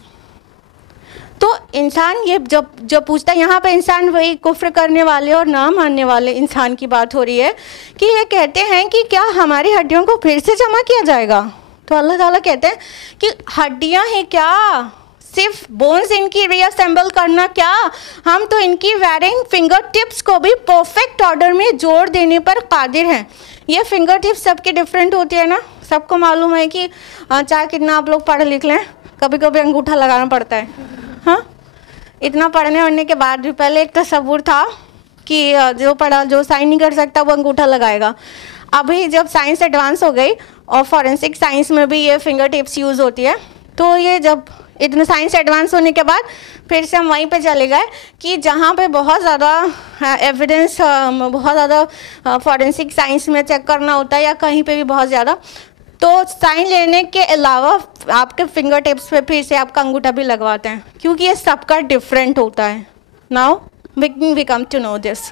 तो इंसान ये जब पूछता है, यहाँ पे इंसान वही कुफ्र करने वाले और ना मानने वाले इंसान की बात हो रही है कि ये कहते हैं कि क्या हमारी हड्डियों को फिर से जमा किया जाएगा? तो अल्लाह ताला कहते हैं कि हड्डियाँ ही क्या, सिर्फ बोन्स इनकी रीअसेंबल करना क्या, हम तो इनकी वेरिंग फिंगर टिप्स को भी परफेक्ट ऑर्डर में जोड़ देने पर कादिर हैं। ये फिंगर टिप्स सबकी डिफरेंट होती है ना, सबको मालूम है कि चाहे कितना आप लोग पढ़ लिख लें, कभी कभी अंगूठा लगाना पड़ता है। हाँ, इतना पढ़ने वढ़ने के बाद भी पहले एक तसव्वुर था कि जो साइन नहीं कर सकता वो अंगूठा लगाएगा। अभी जब साइंस एडवांस हो गई और फॉरेंसिक साइंस में भी ये फिंगर टिप्स यूज़ होती है, तो ये जब इतना साइंस एडवांस होने के बाद फिर से हम वहीं पे चले गए कि जहाँ पे बहुत ज़्यादा एविडेंस, बहुत ज़्यादा फॉरेंसिक साइंस में चेक करना होता है या कहीं पे भी बहुत ज़्यादा, तो साइन लेने के अलावा आपके फिंगर टिप्स पे फिर से आपका अंगूठा भी लगवाते हैं, क्योंकि ये सबका डिफरेंट होता है। Now we come to know this.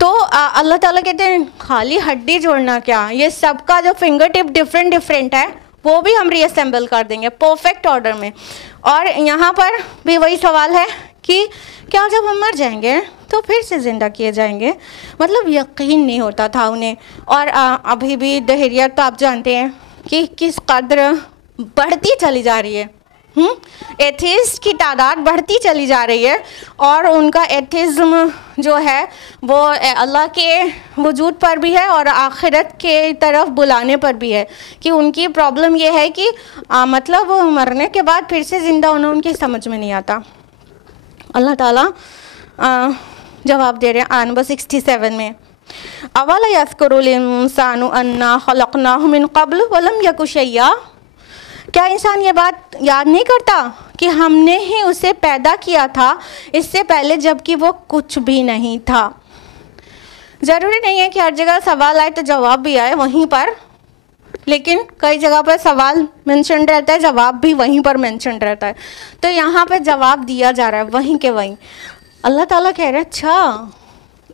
तो अल्लाह ताला कहते हैं खाली हड्डी जोड़ना क्या, ये सबका जो फिंगर टिप डिफरेंट है वो भी हम रीअसेंबल कर देंगे परफेक्ट ऑर्डर में। और यहाँ पर भी वही सवाल है कि क्या जब हम मर जाएंगे तो फिर से ज़िंदा किए जाएंगे? मतलब यकीन नहीं होता था उन्हें। और अभी भी दहरियत तो आप जानते हैं कि किस कदर बढ़ती चली जा रही है। एथिस्ट की तादाद बढ़ती चली जा रही है और उनका एथिज़्म जो है वो अल्लाह के वजूद पर भी है और आखिरत के तरफ बुलाने पर भी है कि उनकी प्रॉब्लम ये है कि मतलब मरने के बाद फिर से ज़िंदा होना उनकी समझ में नहीं आता। अल्लाह ताला जवाब दे रहे हैं आया नंबर 67 में, अवला यज़्कुरुल इंसानु अन्ना खलक़नाहु मिन क़ब्ल वलम यकु शैय्या। क्या इंसान ये बात याद नहीं करता कि हमने ही उसे पैदा किया था इससे पहले, जबकि वो कुछ भी नहीं था। ज़रूरी नहीं है कि हर जगह सवाल आए तो जवाब भी आए वहीं पर, लेकिन कई जगह पर सवाल मेंशन रहता है, जवाब भी वहीं पर मेंशन रहता है। तो यहाँ पे जवाब दिया जा रहा है वहीं के वहीं। अल्लाह ताला कह रहे हैं अच्छा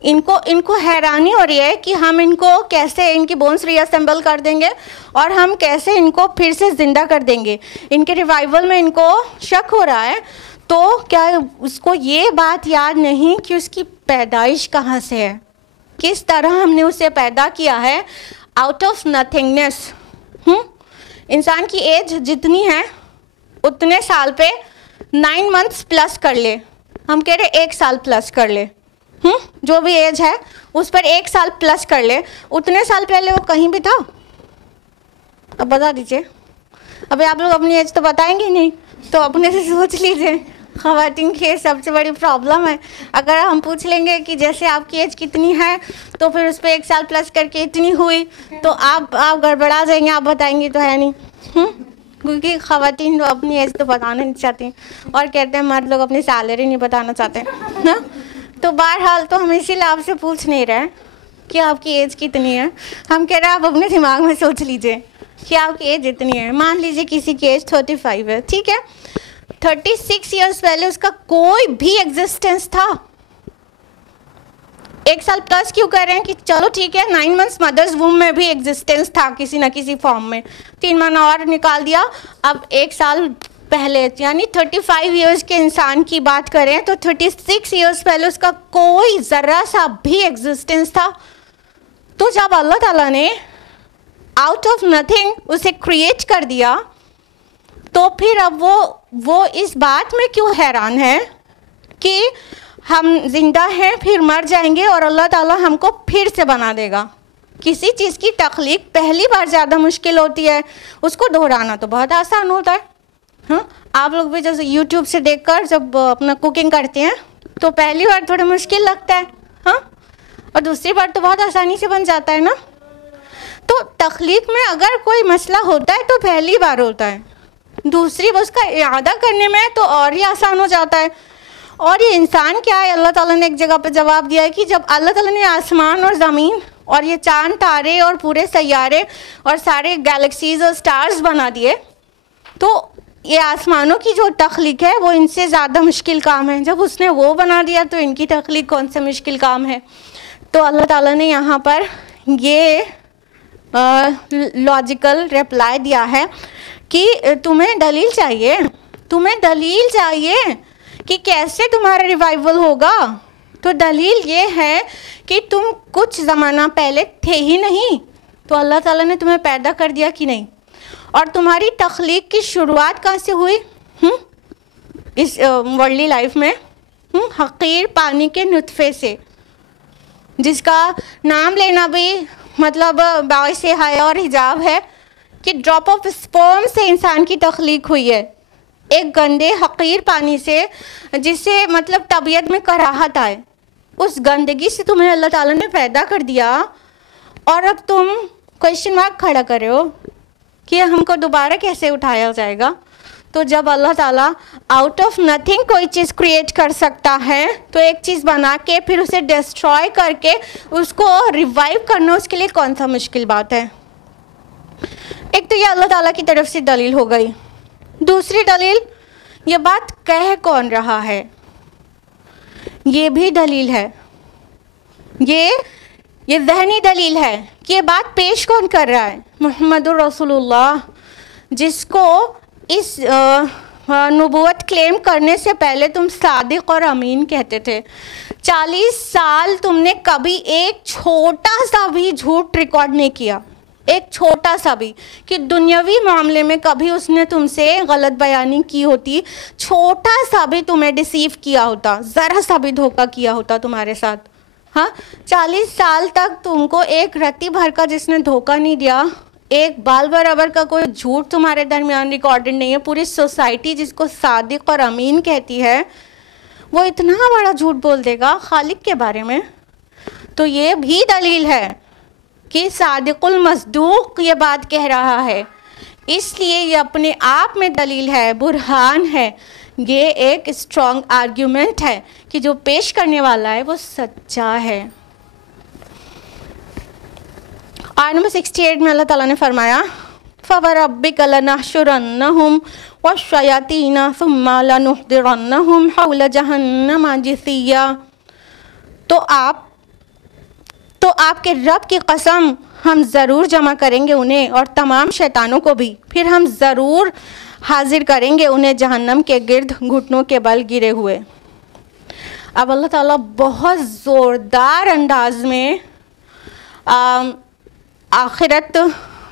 इनको हैरानी हो रही है कि हम इनको कैसे, इनकी बोन्स रीअसेंबल कर देंगे और हम कैसे इनको फिर से ज़िंदा कर देंगे। इनके रिवाइवल में इनको शक हो रहा है। तो क्या उसको ये बात याद नहीं कि उसकी पैदाइश कहाँ से है, किस तरह हमने उसे पैदा किया है आउट ऑफ नथिंगनेस। इंसान की एज जितनी है उतने साल पे 9 मंथ्स प्लस कर ले, हम कह रहे 1 साल प्लस कर ले, जो भी एज है उस पर 1 साल प्लस कर ले, उतने साल पहले वो कहीं भी था? अब बता दीजिए। अभी आप लोग अपनी एज तो बताएंगे नहीं, तो अपने से सोच लीजिए। ख़वातीन की सबसे बड़ी प्रॉब्लम है, अगर हम पूछ लेंगे कि जैसे आपकी एज कितनी है तो फिर उस पर 1 साल प्लस करके इतनी हुई, तो आप गड़बड़ा जाएंगे, आप बताएंगे तो है नहीं। क्योंकि ख़वातीन तो अपनी एज तो बताना नहीं चाहती और कहते हैं मर्द लोग अपनी सैलरी नहीं बताना चाहते ना। तो बहरहाल तो हम इसीलिए आपसे पूछ नहीं रहे कि आपकी एज कितनी है, हम कह रहे हैं आप अपने दिमाग में सोच लीजिए कि आपकी एज इतनी है। मान लीजिए किसी की एज 35 है, ठीक है, 36 ईयर्स पहले उसका कोई भी एग्जिस्टेंस था। 1 साल प्लस क्यों कर रहे हैं कि चलो ठीक है 9 मंथ्स मदर्स वूम में भी एग्जिस्टेंस था किसी न किसी फॉर्म में, 3 महीना और निकाल दिया। अब 1 साल पहले यानी 35 ईयर्स के इंसान की बात करें तो 36 ईयर्स पहले उसका कोई ज़रा सा भी एग्जिस्टेंस था। तो जब अल्लाह ताला ने आउट ऑफ नथिंग उसे क्रिएट कर दिया, तो फिर अब वो इस बात में क्यों हैरान है कि हम जिंदा हैं फिर मर जाएंगे और अल्लाह ताला हमको फिर से बना देगा। किसी चीज़ की तख्लीक पहली बार ज़्यादा मुश्किल होती है, उसको दोहराना तो बहुत आसान होता है। हाँ, आप लोग भी जैसे यूट्यूब से देखकर जब अपना कुकिंग करते हैं तो पहली बार थोड़ा मुश्किल लगता है, हाँ, और दूसरी बार तो बहुत आसानी से बन जाता है ना। तो तख्लीक में अगर कोई मसला होता है तो पहली बार होता है, दूसरी बार उसका इआदा करने में तो और ही आसान हो जाता है। और ये इंसान क्या है, अल्लाह ताला ने एक जगह पर जवाब दिया है कि जब अल्लाह ताला ने आसमान और ज़मीन और ये चांद तारे और पूरे सैयारे और सारे गैलेक्सीज और स्टार्स बना दिए, तो ये आसमानों की जो तख्लीक है वो इनसे ज़्यादा मुश्किल काम है। जब उसने वो बना दिया तो इनकी तख्लीक कौन सा मुश्किल काम है। तो अल्लाह ताला ने यहाँ पर ये लॉजिकल रिप्लाई दिया है कि तुम्हें दलील चाहिए कि कैसे तुम्हारा रिवाइवल होगा, तो दलील ये है कि तुम कुछ ज़माना पहले थे ही नहीं, तो अल्लाह ताला ने तुम्हें पैदा कर दिया कि नहीं। और तुम्हारी तख्लीक की शुरुआत कहाँ से हुई? इस वर्ल्डली लाइफ में हकीर पानी के नुतफ़े से, जिसका नाम लेना भी मतलब बाइसे हया और हिजाब है कि ड्रॉप ऑफ स्पर्म से इंसान की तख्लीक हुई है, एक गंदे हकीर पानी से, जिससे मतलब तबीयत में कराहत आए, उस गंदगी से तुम्हें अल्लाह ताला ने पैदा कर दिया। और अब तुम क्वेश्चन मार्क खड़ा कर रहे हो कि हमको दोबारा कैसे उठाया जाएगा। तो जब अल्लाह ताला आउट ऑफ नथिंग कोई चीज़ क्रिएट कर सकता है, तो एक चीज़ बना के फिर उसे डिस्ट्रॉय करके उसको रिवाइव करना उसके लिए कौन सा मुश्किल बात है। एक तो ये अल्लाह ताला की तरफ से दलील हो गई। दूसरी दलील, ये बात कह कौन रहा है, ये भी दलील है। ये ज़हनी दलील है कि ये बात पेश कौन कर रहा है, मुहम्मदुर रसूलुल्लाह, जिसको इस नबूवत क्लेम करने से पहले तुम सादिक और अमीन कहते थे। 40 साल तुमने कभी एक छोटा सा भी झूठ रिकॉर्ड नहीं किया, एक छोटा सा भी, कि दुनियावी मामले में कभी उसने तुमसे गलत बयानी की होती, छोटा सा भी तुम्हें डिसीव किया होता, ज़रा सा भी धोखा किया होता तुम्हारे साथ। हाँ, 40 साल तक तुमको एक रत्ती भर का जिसने धोखा नहीं दिया, एक बाल बराबर का कोई झूठ तुम्हारे दरमियान रिकॉर्डेड नहीं है। पूरी सोसाइटी जिसको सादिक और अमीन कहती है, वो इतना बड़ा झूठ बोल देगा खालिक के बारे में। तो ये भी दलील है कि सादिकुल मस्दूक ये बात कह रहा है, इसलिए ये अपने आप में दलील है, बुरहान है, ये एक स्ट्रॉन्ग आर्ग्यूमेंट है कि जो पेश करने वाला है वो सच्चा है। आयत नंबर 68 में अल्लाह ताला ने फरमाया, फ़वरब्बिक लनहशुरन्नहुम वश्शयातीन सुम्मा लनुहदिरन्नहुम हौला जहन्नम जिसिया। तो आपके रब की कसम, हम ज़रूर जमा करेंगे उन्हें और तमाम शैतानों को भी, फिर हम ज़रूर हाजिर करेंगे उन्हें जहन्नम के गिर्द घुटनों के बल गिरे हुए। अब अल्लाह ताला बहुत ज़ोरदार अंदाज में आखिरत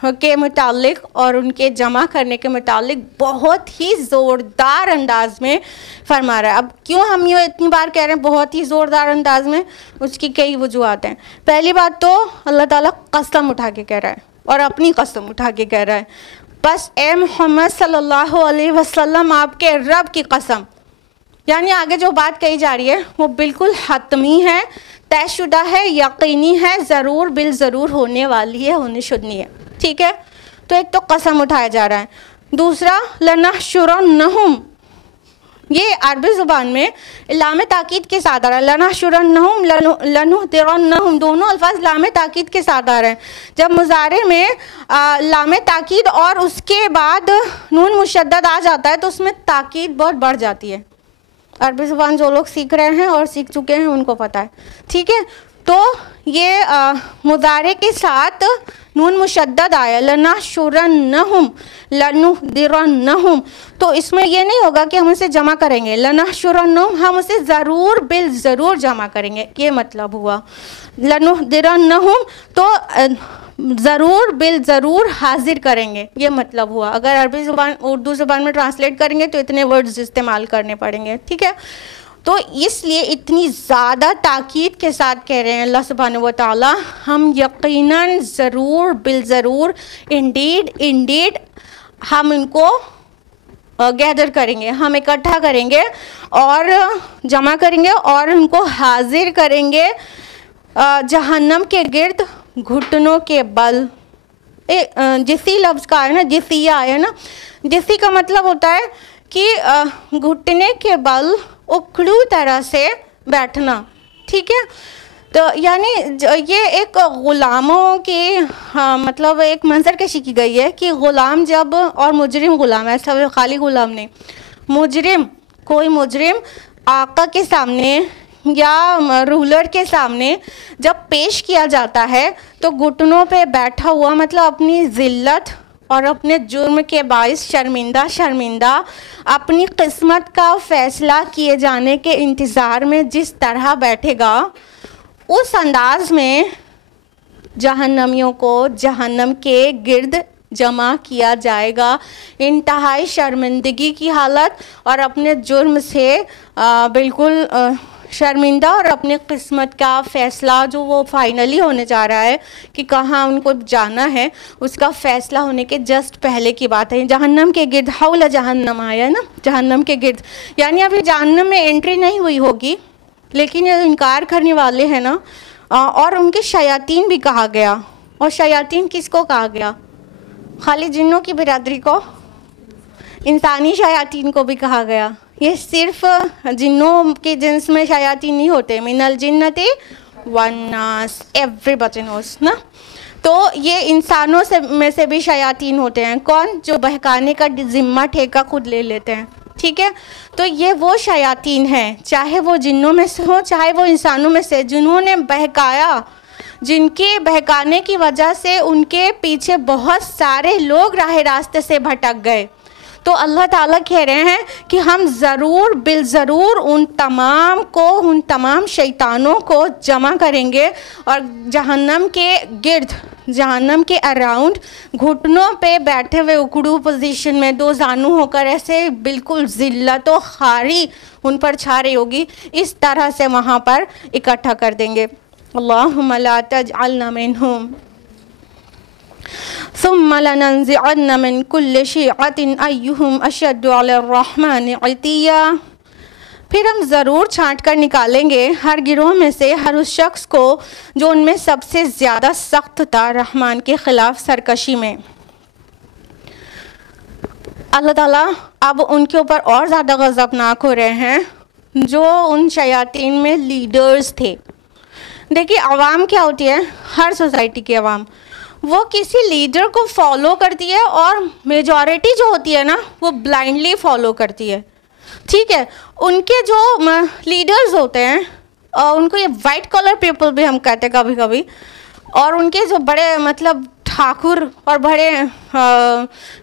के मुतालिक और उनके जमा करने के मुतालिक बहुत ही ज़ोरदार अंदाज में फरमा रहा है। अब क्यों हम ये इतनी बार कह रहे हैं बहुत ही ज़ोरदार अंदाज में, उसकी कई वजूहात हैं। पहली बात तो अल्लाह ताला कसम उठा के कह रहा है और अपनी कसम उठा के कह रहा है, बस ए मोहम्मद सल्लल्लाहु अलैहि वसल्लम आपके रब की कसम, यानी आगे जो बात कही जा रही है वो बिल्कुल हतमी है, तयशुदा है, यकीनी है, ज़रूर बिल ज़रूर होने वाली है, होने शुदनी है। ठीक है, तो एक तो कसम उठाया जा रहा है। दूसरा, लनहशुरन्नहुम, ये अरबी ज़ुबान में लाम ताकीद के साथ आ रहा है। लनहशुरन्नहुम, लनुहदिरन्नहुम, दोनों अल्फाज लाम ताकीद के साथ आ रहे हैं। जब मुज़ारे में लाम ताकीद और उसके बाद नून मुशद्दद आ जाता है तो उसमें ताकीद बहुत बढ़ जाती है। अरबी ज़ुबान जो लोग सीख रहे हैं और सीख चुके हैं उनको पता है। ठीक है, तो ये मुज़ारे के साथ नून मुशद्दद आया, लनहशुरन्नहुम लनुहदिरन्नहुम, तो इसमें ये नहीं होगा कि हम उसे जमा करेंगे, लनहशुरन्नहुम हम उसे ज़रूर बिल ज़रूर जमा करेंगे, ये मतलब हुआ। लनुहदिरन्नहुम तो ज़रूर बिल ज़रूर हाजिर करेंगे, ये मतलब हुआ। अगर अरबी ज़ुबान उर्दू ज़ुबान में ट्रांसलेट करेंगे तो इतने वर्ड्स इस्तेमाल करने पड़ेंगे। ठीक है, तो इसलिए इतनी ज़्यादा ताकीद के साथ कह रहे हैं अल्लाह सुब्हानहू व तआला, हम यकीनन ज़रूर बिल ज़रूर इंडीड हम इनको गैदर करेंगे, हम इकट्ठा करेंगे और जमा करेंगे और उनको हाजिर करेंगे जहन्नम के गिर्द घुटनों के बल। जिसी लफ्ज़ का है ना, जिसिया है ना, जिसी का मतलब होता है कि घुटने के बल उखड़ू तरह से बैठना। ठीक है, तो यानी ये एक ग़ुलामों की मतलब एक मंजर कशी की गई है कि ग़ुलाम जब, और मुजरिम ग़ुलाम, ऐसा खाली ग़ुलाम नहीं, मुजरिम, कोई मुजरिम आका के सामने या रूलर के सामने जब पेश किया जाता है तो घुटनों पे बैठा हुआ, मतलब अपनी ज़िल्लत और अपने जुर्म के बाइस शर्मिंदा शर्मिंदा अपनी किस्मत का फ़ैसला किए जाने के इंतज़ार में जिस तरह बैठेगा, उस अंदाज में जहन्नमियों को जहन्नम के गिर्द जमा किया जाएगा, इंतहाई शर्मिंदगी की हालत और अपने जुर्म से बिल्कुल शर्मिंदा, और अपनी किस्मत का फ़ैसला जो वो फाइनली होने जा रहा है कि कहाँ उनको जाना है, उसका फ़ैसला होने के जस्ट पहले की बात है। जहन्नम के गिर्द, हौला जहन्नम आया है ना, जहन्नम के गिर्द, यानी अभी जहन्नम में एंट्री नहीं हुई होगी, लेकिन ये इनकार करने वाले हैं ना, और उनके शयातीन भी कहा गया। और शयातीन किसको कहा गया? खाली जिन्नों की बिरादरी को? इंसानी शयातीन को भी कहा गया। ये सिर्फ जिन्नों के जिन्स में शयातीन नहीं होते, मिनल जिन्नति वन्नास, एवरीबॉडी नोस ना। तो ये इंसानों से में से भी शयातीन होते हैं। कौन? जो बहकाने का ज़िम्मा ठेका खुद ले लेते हैं, ठीक है। तो ये वो शयातीन हैं, चाहे वो जिन्नों में से हो चाहे वो इंसानों में से, जिन्होंने बहकाया, जिनके बहकाने की वजह से उनके पीछे बहुत सारे लोग राह रास्ते से भटक गए। तो अल्लाह ताला कह रहे हैं कि हम ज़रूर बिलज़रूर उन तमाम शैतानों को जमा करेंगे और जहन्नम के गिर्द, जहन्नम के अराउंड घुटनों पे बैठे हुए उकड़ू पोजीशन में दो जानू होकर ऐसे बिल्कुल ज़िल्लत व खारी उन पर छा रही होगी, इस तरह से वहाँ पर इकट्ठा कर देंगे। अल्लाहुम्मा ला तजअलना मिनहुम सुम्मा लनंज़िअन्न मिन कुल्लि शिअतिन अय्युहुम अशद्दु अलर्रहमानि इतिया। फिर हम ज़रूर छांट कर निकालेंगे हर गिरोह में से हर उस शख्स को जो उनमें सबसे ज़्यादा सख्त था रहमान के ख़िलाफ़ सरकशी में। अल्लाह ताला अब उनके ऊपर और ज़्यादा गज़बनाक हो रहे हैं जो उन शयातीन में लीडर्स थे। देखिए, अवाम क्या होती है, हर सोसाइटी की अवाम वो किसी लीडर को फॉलो करती है और मेजॉरिटी जो होती है ना वो ब्लाइंडली फॉलो करती है, ठीक है। उनके जो लीडर्स होते हैं उनको ये वाइट कॉलर पीपल भी हम कहते हैं कभी कभी, और उनके जो बड़े मतलब ठाकुर और बड़े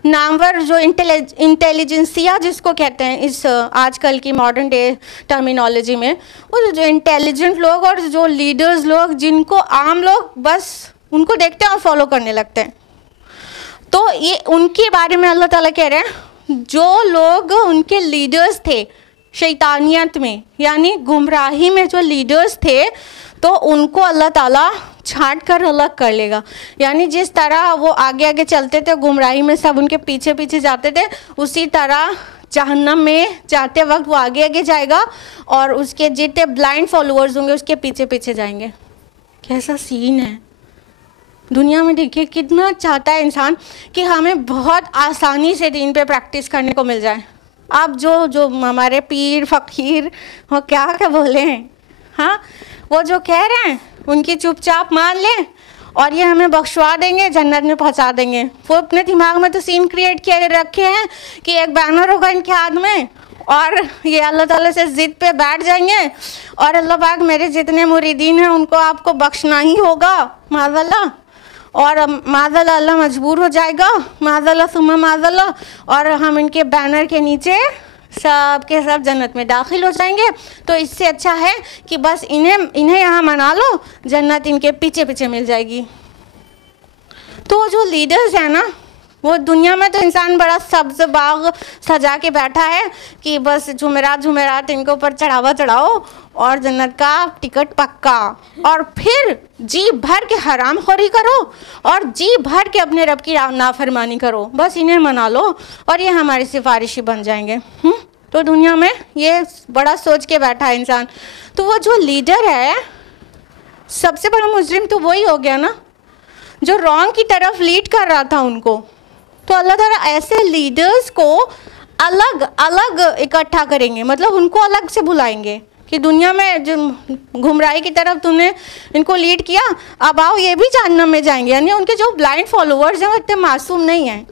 नामवर जो इंटेलिजेंसिया जिसको कहते हैं इस आजकल की मॉडर्न डे टर्मिनोलॉजी में, वो जो इंटेलिजेंट लोग और जो लीडर्स लोग जिनको आम लोग बस उनको देखते हैं और फॉलो करने लगते हैं। तो ये उनके बारे में अल्लाह ताला कह रहे हैं, जो लोग उनके लीडर्स थे शैतानियत में यानी गुमराही में जो लीडर्स थे, तो उनको अल्लाह ताला छांट कर अलग कर लेगा। यानी जिस तरह वो आगे आगे चलते थे गुमराही में, सब उनके पीछे पीछे जाते थे, उसी तरह जहन्नम में जाते वक्त वो आगे आगे जाएगा और उसके जितने ब्लाइंड फॉलोअर्स होंगे उसके पीछे पीछे जाएंगे। कैसा सीन है दुनिया में। देखिए कितना चाहता है इंसान कि हमें बहुत आसानी से दीन पे प्रैक्टिस करने को मिल जाए। आप जो हमारे पीर फ़कीर वो क्या बोले हैं, हाँ, वो जो कह रहे हैं उनकी चुपचाप मान लें और ये हमें बख्शवा देंगे, जन्नत में पहुंचा देंगे। वो अपने दिमाग में तो सीन क्रिएट किए रखे हैं कि एक बैनर होगा इनके हाथ में और ये अल्लाह ताला से ज़िद पे बैठ जाएंगे और अल्लाह पाक मेरे जितने मुरीदीन हैं उनको आपको बख्शना ही होगा माज़अल्लाह, और माज़अल्लाह अल्लाह मजबूर हो जाएगा, माज़अल्लाह सुम्मा माज़अल्लाह, और हम इनके बैनर के नीचे सब के सब जन्नत में दाखिल हो जाएंगे। तो इससे अच्छा है कि बस इन्हें यहाँ मना लो, जन्नत इनके पीछे पीछे मिल जाएगी। तो जो लीडर्स हैं ना, वो दुनिया में तो इंसान बड़ा सब्ज़ बाग सजा के बैठा है कि बस जुमेरात इनके ऊपर चढ़ावा चढ़ाओ और जन्नत का टिकट पक्का, और फिर जी भर के हराम खोरी करो और जी भर के अपने रब की नाफरमानी करो, बस इन्हें मना लो और ये हमारी सिफारिशी बन जाएंगे। तो दुनिया में ये बड़ा सोच के बैठा है इंसान। तो वो जो लीडर है सबसे बड़ा मुजरिम तो वही हो गया ना, जो रॉन्ग की तरफ लीड कर रहा था उनको। तो अल्लाह ताला ऐसे लीडर्स को अलग अलग इकट्ठा करेंगे, मतलब उनको अलग से बुलाएंगे कि दुनिया में जो गुमराही की तरफ तुमने इनको लीड किया, अब आओ ये भी जहन्नम में जाएंगे। यानी उनके जो ब्लाइंड फॉलोअर्स हैं वो इतने मासूम नहीं हैं।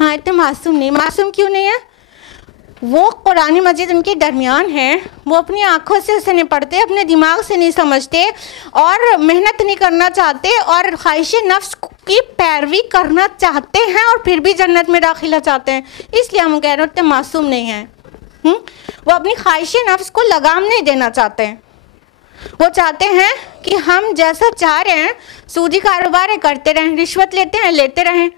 हाँ, इतने मासूम नहीं। मासूम क्यों नहीं है? वो कुरान मजीद उनके दरमियान है, वो अपनी आँखों से उसे नहीं पढ़ते, अपने दिमाग से नहीं समझते और मेहनत नहीं करना चाहते और ख्वाहिश नफ्स की पैरवी करना चाहते हैं और फिर भी जन्नत में दाखिला चाहते हैं। इसलिए हम कह रहे होते मासूम नहीं हैं। वो अपनी ख्वाहिश नफ्स को लगाम नहीं देना चाहते हैं। वो चाहते हैं कि हम जैसा चाह रहे हैं सूदी कारोबार करते रहें, रिश्वत लेते हैं लेते रहें,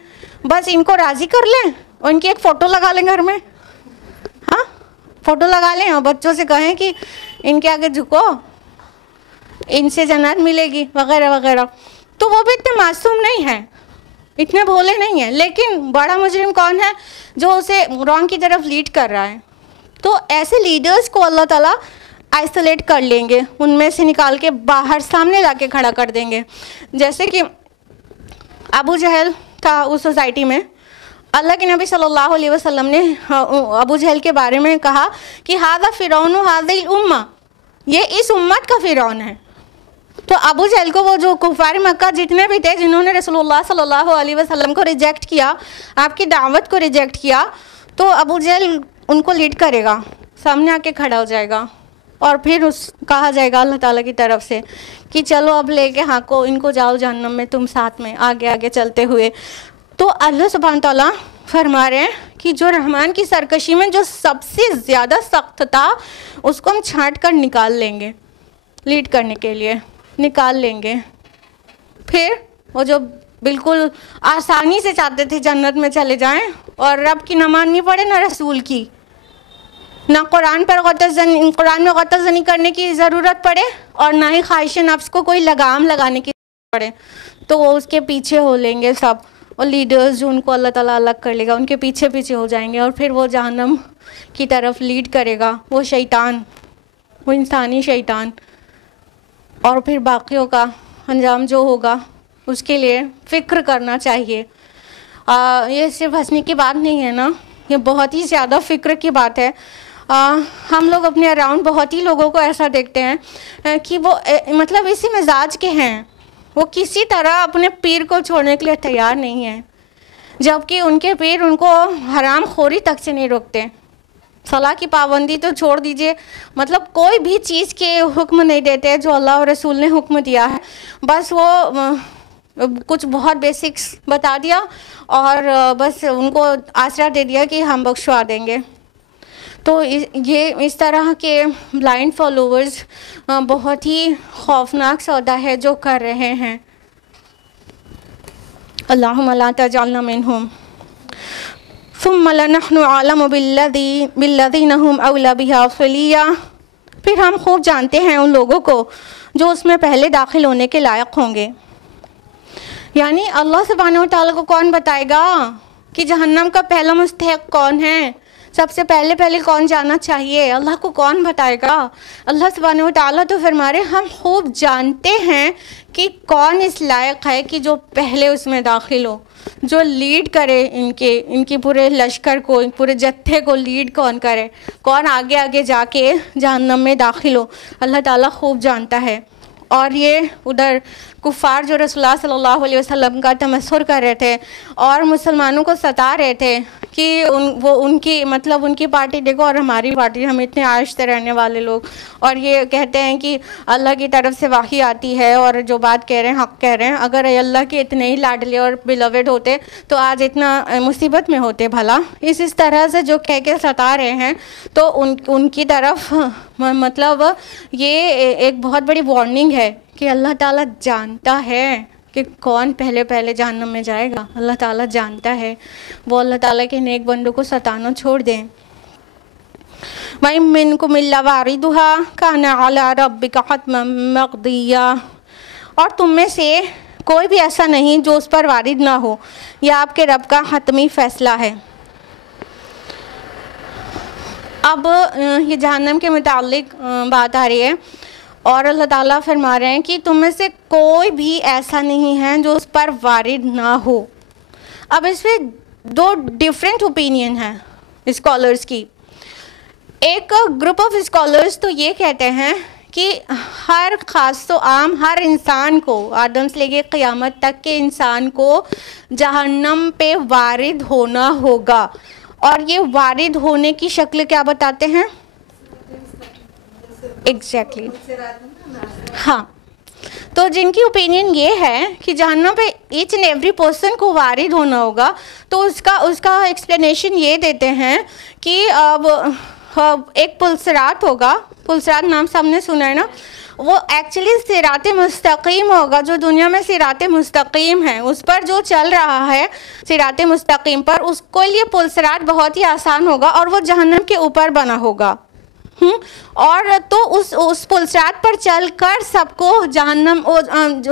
बस इनको राज़ी कर लें और इनकी एक फ़ोटो लगा लें घर में। हाँ, फ़ोटो लगा लें और बच्चों से कहें कि इनके आगे झुको, इनसे जन्नत मिलेगी वगैरह वगैरह। तो वो भी इतने मासूम नहीं है, इतने भोले नहीं हैं। लेकिन बड़ा मुजरिम कौन है? जो उसे रॉन्ग की तरफ लीड कर रहा है। तो ऐसे लीडर्स को अल्लाह ताला आइसोलेट कर लेंगे, उनमें से निकाल के बाहर सामने लाके खड़ा कर देंगे। जैसे कि अबू जहल था उस सोसाइटी में, अल्लाह के नबी सल्लल्लाहु अलैहि वसल्लम ने अबू जहल के बारे में कहा कि हादा फ़िरौन हादिल उम्मा, ये इस उम्मत का फ़िरौन है। तो अबू जहल को वो जो कुफार मक्का जितने भी थे जिन्होंने रसूलुल्लाह सल्लल्लाहु अलैहि वसल्लम को रिजेक्ट किया, आपकी दावत को रिजेक्ट किया, तो अबू जहल उनको लीड करेगा, सामने आके खड़ा हो जाएगा और फिर कहा जाएगा अल्लाह ताला की तरफ से कि चलो अब लेके हाको इनको, जाओ जहन्नम में तुम साथ में आगे आगे चलते हुए। तो अल्लाह सुब्हान ताला फरमा रहे हैं कि जो रहमान की सरकशी में जो सबसे ज़्यादा सख्त था उसको हम छांट कर निकाल लेंगे, लीड करने के लिए निकाल लेंगे। फिर वो जो बिल्कुल आसानी से चाहते थे जन्नत में चले जाएं और रब की न माननी पड़े ना रसूल की, ना कुरान में गतज़नी करने की ज़रूरत पड़े और ना ही ख्वाहिश नफ्स को कोई लगाम लगाने की पड़े, तो वो उसके पीछे हो लेंगे सब। और लीडर्स जो उनको अल्लाह ताला अलग कर लेगा उनके पीछे पीछे हो जाएंगे और फिर वो जहन्नम की तरफ लीड करेगा वो शैतान, वो इंसानी शैतान। और फिर बाकियों का अंजाम जो होगा उसके लिए फ़िक्र करना चाहिए। ये सिर्फ हंसने की बात नहीं है ना, ये बहुत ही ज़्यादा फ़िक्र की बात है। हम लोग अपने अराउंड बहुत ही लोगों को ऐसा देखते हैं कि वो मतलब इसी मिजाज के हैं, वो किसी तरह अपने पीर को छोड़ने के लिए तैयार नहीं है, जबकि उनके पीर उनको हराम खोरी तक से नहीं रोकते। सलाह की पाबंदी तो छोड़ दीजिए, मतलब कोई भी चीज़ के हुक्म नहीं देते जो अल्लाह और रसूल ने हुक्म दिया है। बस वो कुछ बहुत बेसिक्स बता दिया और बस उनको आसरा दे दिया कि हम बख्शवा देंगे। तो ये इस तरह के ब्लाइंड फॉलोअर्स बहुत ही खौफनाक सौदा है जो कर रहे हैं। अल्लाहुम्मा ला तजअलना मिनहुम सुम्मा लनहनु आलमु बिल्लज़ीना हुम औला बिहा फ़लिया। फिर हम खूब जानते हैं उन लोगों को जो उसमें पहले दाखिल होने के लायक होंगे। यानी अल्लाह सुब्हानहू व तआला को कौन बताएगा कि जहन्नम का पहला मुस्तहिक कौन है, सबसे पहले कौन जाना चाहिए, अल्लाह को कौन बताएगा। अल्लाह सुब्हानहू व तआला तो फरमा रहे हम खूब जानते हैं कि कौन इस लायक है कि जो पहले उसमें दाखिल हो, जो लीड करे इनके पूरे लश्कर को, पूरे जत्थे को लीड कौन करे, कौन आगे आगे जाके जहन्नम में दाखिल हो, अल्लाह ताला खूब जानता है। और ये उधर कुफ़ार जो रसूलुल्लाह सल्लल्लाहु अलैहि वसल्लम का तमस्खुर कर रहे थे और मुसलमानों को सता रहे थे कि उनकी पार्टी देखो और हमारी पार्टी, हम इतने आयशते रहने वाले लोग, और ये कहते हैं कि अल्लाह की तरफ से वाही आती है और जो बात कह रहे हैं हक़ कह रहे हैं। अगर अल्लाह के इतने ही लाडले और बिलवेड होते तो आज इतना मुसीबत में होते भला। इस तरह से जो कह के सता रहे हैं तो उनकी तरफ मतलब ये एक बहुत बड़ी वार्निंग है कि अल्लाह ताला जानता है कि कौन पहले जहन्नम में जाएगा। अल्लाह ताला जानता है, वो अल्लाह ताला के नेक बंदों को सताना छोड़ दें। वइन मिनकुम इल्ला वारिदुहा काना अला रब्बिका हतमम मक़दिया। और तुम में से कोई भी ऐसा नहीं जो उस पर वारिद ना हो, यह आपके रब का हतमी फ़ैसला है। अब ये जहन्नम के मुतालिक बात आ रही है और अल्लाह ताला फरमा रहे हैं कि तुम में से कोई भी ऐसा नहीं है जो उस पर वारिद ना हो। अब इसमें दो डिफरेंट ओपिनियन हैं स्कॉलर्स की। एक ग्रुप ऑफ स्कॉलर्स तो ये कहते हैं कि हर ख़ास तो आम हर इंसान को, आदम से लेके क़यामत तक के इंसान को जहन्नम पे वारिद होना होगा। और ये वारिद होने की शक्ल क्या बताते हैं? एग्जैक्टली हाँ, तो जिनकी ओपिनियन ये है कि जहन्नम पे ईच एंड एवरी पर्सन को वारिद होना होगा, तो उसका एक्सप्लेनेशन ये देते हैं कि अब एक पुलसरात होगा, पुलसरात नाम सबने सुना है ना, वो एक्चुअली सिराते मुस्तकीम होगा, जो दुनिया में सिराते मुस्तकीम है उस पर जो चल रहा है सिराते मुस्तकीम पर, उसको लिए पुलसरात बहुत ही आसान होगा और वो जहन्नम के ऊपर बना होगा। और तो उस पुलसरात पर चलकर सबको जहन्नम,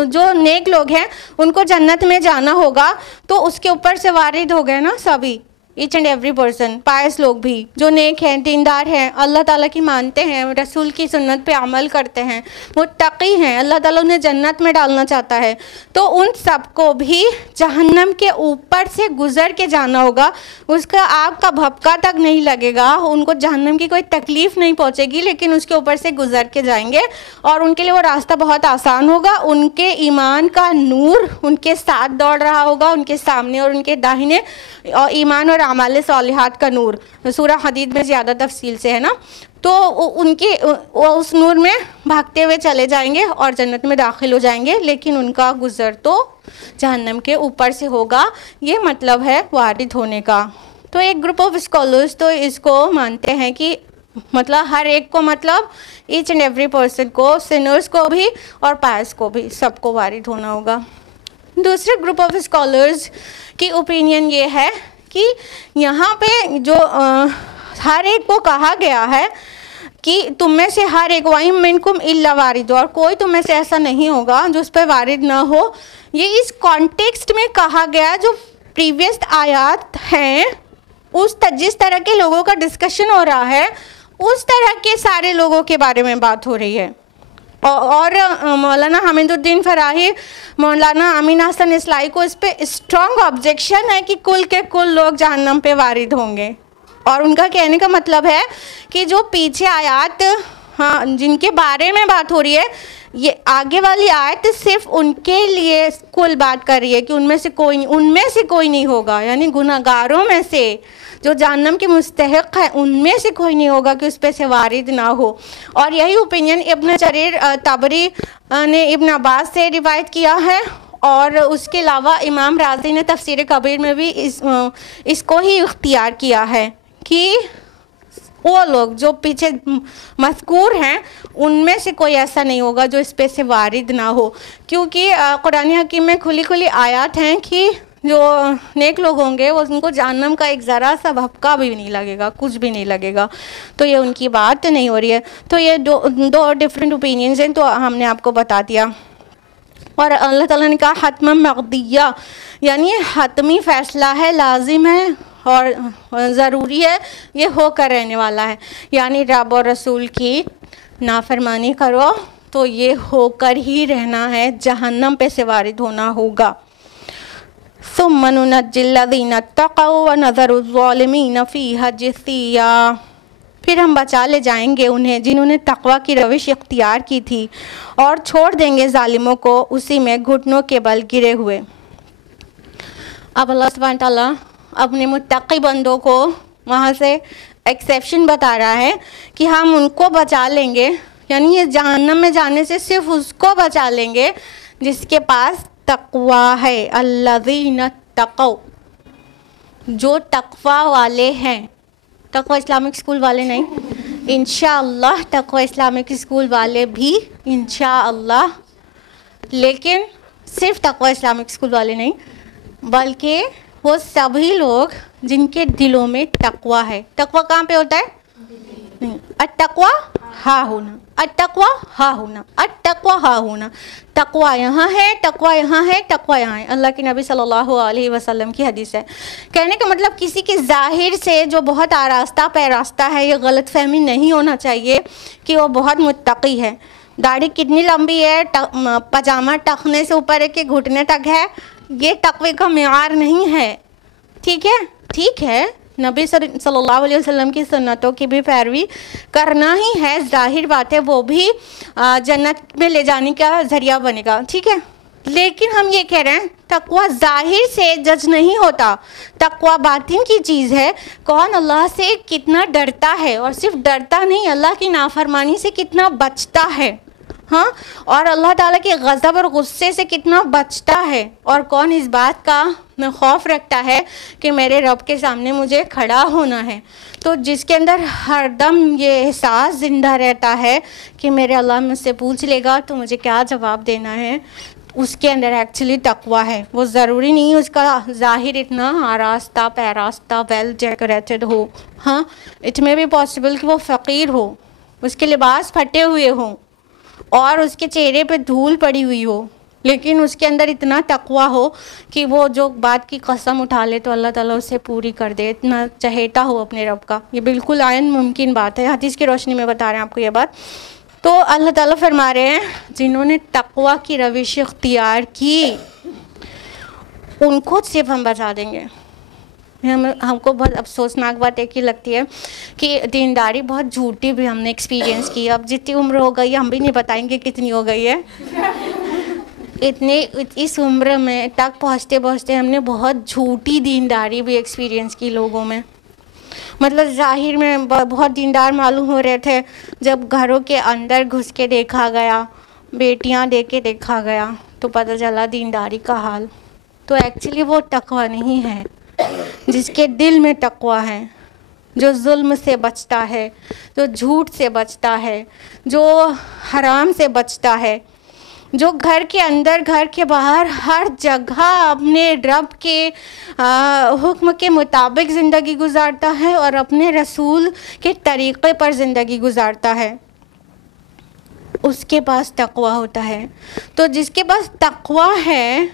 जो नेक लोग हैं उनको जन्नत में जाना होगा, तो उसके ऊपर से वारिद हो गए ना सभी, ईच एंड एवरी पर्सन, पायस लोग भी जो नेक हैं, दीनदार हैं, अल्लाह ताला की मानते हैं, रसूल की सुन्नत पे अमल करते हैं, मुत्तकी हैं, अल्लाह ताला उन्हें जन्नत में डालना चाहता है, तो उन सबको भी जहन्नम के ऊपर से गुज़र के जाना होगा। उसका आग का भपका तक नहीं लगेगा, उनको जहन्नम की कोई तकलीफ़ नहीं पहुँचेगी, लेकिन उसके ऊपर से गुज़र के जाएंगे और उनके लिए वो रास्ता बहुत आसान होगा। उनके ईमान का नूर उनके साथ दौड़ रहा होगा, उनके सामने और उनके दाहिने, और ईमान और अमाल सालिहात का नूर सूरह हदीद में ज़्यादा तफसील से है ना, तो उनके उस नूर में भागते हुए चले जाएंगे और जन्नत में दाखिल हो जाएंगे, लेकिन उनका गुज़र तो जहन्नम के ऊपर से होगा। ये मतलब है वारिद होने का। तो एक ग्रुप ऑफ स्कॉलर्स तो इसको मानते हैं कि मतलब हर एक को, मतलब ईच एंड एवरी पर्सन को, सिनर्स को भी और पायस को भी, सबको वारिद होना होगा। दूसरे ग्रुप ऑफ स्कॉलर्स की ओपिनियन ये है कि यहाँ पे जो हर एक को कहा गया है कि तुम में से हर एक, वाइम मिनकुम इल्ला वारिद, और कोई तुम में से ऐसा नहीं होगा जो उस पर वारिद ना हो, ये इस कॉन्टेक्स्ट में कहा गया जो प्रीवियस आयात हैं, जिस तरह के लोगों का डिस्कशन हो रहा है उस तरह के सारे लोगों के बारे में बात हो रही है। और मौलाना हमीदुद्दीन फराही, मौलाना अमीन हसन इस्लाई को इस पे स्ट्रॉन्ग ऑब्जेक्शन है कि कुल के कुल लोग जहन्नम पे वारिद होंगे। और उनका कहने का मतलब है कि जो पीछे आयत, हाँ, जिनके बारे में बात हो रही है, ये आगे वाली आयत सिर्फ उनके लिए कुल बात कर रही है कि उनमें से कोई नहीं होगा, यानी गुनाहगारों में से जो जहन्नम के मुस्तहिक है उनमें से कोई नहीं होगा कि उस पर से वारिद ना हो। और यही ओपिनियन इब्न जरीर तबरी ने इब्न अब्बास से रिवायत किया है, और उसके अलावा इमाम राज़ी ने तफसीर कबीर में भी इसको ही इख्तियार किया है कि वो लोग जो पीछे मज़कूर हैं उनमें से कोई ऐसा नहीं होगा जो इस पे से वारिद ना हो, क्योंकि कुरान हकीम में खुली खुली आयत हैं कि जो नेक लोग होंगे वो उनको जहन्नम का एक ज़रा सा भपका भी नहीं लगेगा, कुछ भी नहीं लगेगा। तो ये उनकी बात नहीं हो रही है। तो ये दो डिफरेंट ओपिनियंस हैं, तो हमने आपको बता दिया। और अल्लाह ताला ने कहा हतम मक़दिया, यानी हतमी फ़ैसला है, लाजिम है और ज़रूरी है, ये होकर रहने वाला है। यानी रब और रसूल की नाफरमानी करो तो ये होकर ही रहना है, जहन्नम पे से वारिद होना होगा। सुम्मा नुनज्जिल लज़ीना तक़ौ व नज़रु ज़ालिमीन फ़ीहा जिसिया, फिर हम बचा ले जाएंगे उन्हें जिन्होंने तक़वा की रविश इख्तियार की थी, और छोड़ देंगे ज़ालिमों को उसी में घुटनों के बल गिरे हुए। अब अल्लाह सुब्हानहू तआला अपने मुत्तक़ी बंदों को वहाँ से एक्सेप्शन बता रहा है कि हम उनको बचा लेंगे, यानी ये जहन्नम में जाने से सिर्फ उसको बचा लेंगे जिसके पास तक़वा है। अल्लज़ीना तक़ौ, जो तक़वा वाले हैं, तक़वा इस्लामिक स्कूल वाले नहीं, इंशाअल्लाह तक़वा इस्लामिक स्कूल वाले भी इंशाअल्लाह, लेकिन सिर्फ तक़वा इस्लामिक स्कूल वाले नहीं, बल्कि वो सभी लोग जिनके दिलों में तक़वा है। तक़वा कहाँ पे होता है? नहीं, अत्तक़वा हा होना, अत्तक़वा हा होना, अत्तक़वा हा होना। तक़वा यहाँ है, तक़वा यहाँ है, तक़वा यहाँ है। अल्लाह के नबी सल्लल्लाहु अलैहि वसल्लम की हदीस है। कहने का मतलब किसी के ज़ाहिर से जो बहुत आरास्ता पैरास्ता है, ये गलत फहमी नहीं होना चाहिए कि वो बहुत मुत्तक़ी है। दाढ़ी कितनी लंबी है, पजामा टखने से ऊपर के घुटने तक है, ये तक़वे का मेयार नहीं है। ठीक है, ठीक है, नबी सल्लल्लाहु अलैहि वसल्लम की सुन्नतों की भी पैरवी करना ही है, जाहिर बात है, वो भी जन्नत में ले जाने का ज़रिया बनेगा। ठीक है, लेकिन हम ये कह रहे हैं तक़वा ज़ाहिर से जज नहीं होता, तक़वा बातिन की चीज़ है। कौन अल्लाह से कितना डरता है, और सिर्फ डरता नहीं, अल्लाह की नाफरमानी से कितना बचता है, हाँ, और अल्लाह ताला के गज़ब और गुस्से से कितना बचता है, और कौन इस बात का खौफ रखता है कि मेरे रब के सामने मुझे खड़ा होना है। तो जिसके अंदर हरदम ये एहसास ज़िंदा रहता है कि मेरे अल्लाह मुझसे पूछ लेगा तो मुझे क्या जवाब देना है, उसके अंदर एक्चुअली तकवा है। वो ज़रूरी नहीं उसका ज़ाहिर इतना आरास्ता पैरास्ता वेल डेकोरेटेड हो, हाँ, इट मे बी पॉसिबल कि वो फ़कीर हो, उसके लिबास फटे हुए हों और उसके चेहरे पे धूल पड़ी हुई हो, लेकिन उसके अंदर इतना तकवा हो कि वो जो बात की कसम उठा ले तो अल्लाह ताला उसे पूरी कर दे, इतना चहेता हो अपने रब का। ये बिल्कुल आयन मुमकिन बात है, हदीस की रोशनी में बता रहे हैं आपको ये बात। तो अल्लाह ताला फरमा रहे हैं जिन्होंने तकवा की रविश इख्तियार की उनको सिर्फ हम बचा देंगे। हमको बहुत अफसोसनाक बात एक ही लगती है कि दीनदारी बहुत झूठी भी हमने एक्सपीरियंस की। अब जितनी उम्र हो गई हम भी नहीं बताएंगे कितनी हो गई है, इतने इस उम्र में तक पहुँचते पहुँचते हमने बहुत झूठी दीनदारी भी एक्सपीरियंस की लोगों में। मतलब ज़ाहिर में बहुत दीनदार मालूम हो रहे थे, जब घरों के अंदर घुस के देखा गया, बेटियां दे के देखा गया तो पता चला दीनदारी का हाल। तो एक्चुअली वो तकवा नहीं है, जिसके दिल में तकवा है, जो जुल्म से बचता है, जो झूठ से बचता है, जो हराम से बचता है, जो घर के अंदर घर के बाहर हर जगह अपने रब के हुक्म के मुताबिक ज़िंदगी गुजारता है और अपने रसूल के तरीक़े पर ज़िंदगी गुजारता है, उसके पास तकवा होता है। तो जिसके पास तकवा है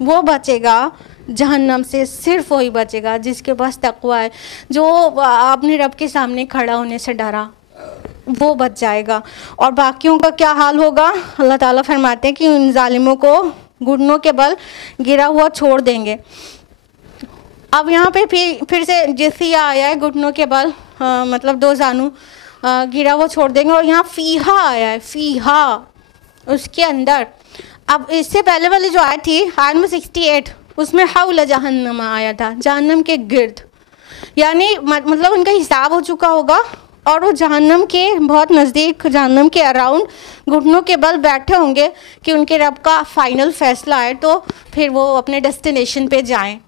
वो बचेगा जहन्नम से, सिर्फ वही बचेगा जिसके पास तकवा है, जो अपने रब के सामने खड़ा होने से डरा, वो बच जाएगा। और बाकियों का क्या हाल होगा, अल्लाह ताला फरमाते हैं कि उन जालिमों को घुटनों के बल गिरा हुआ छोड़ देंगे। अब यहाँ पे फिर से जिसिया आया है, घुटनों के बल मतलब दो जानू गिरा हुआ छोड़ देंगे, और यहाँ फ़ीहा आया है, फ़ीहा उसके अंदर। अब इससे पहले वाली जो आयत थी आयत में 68, उसमें हौला जहन्नम आया था, जहन्नम के गिर्द, यानी मतलब उनका हिसाब हो चुका होगा और वो जहन्नम के बहुत नज़दीक, जहन्नम के अराउंड घुटनों के बल बैठे होंगे कि उनके रब का फ़ाइनल फ़ैसला आए तो फिर वो अपने डेस्टिनेशन पे जाएं।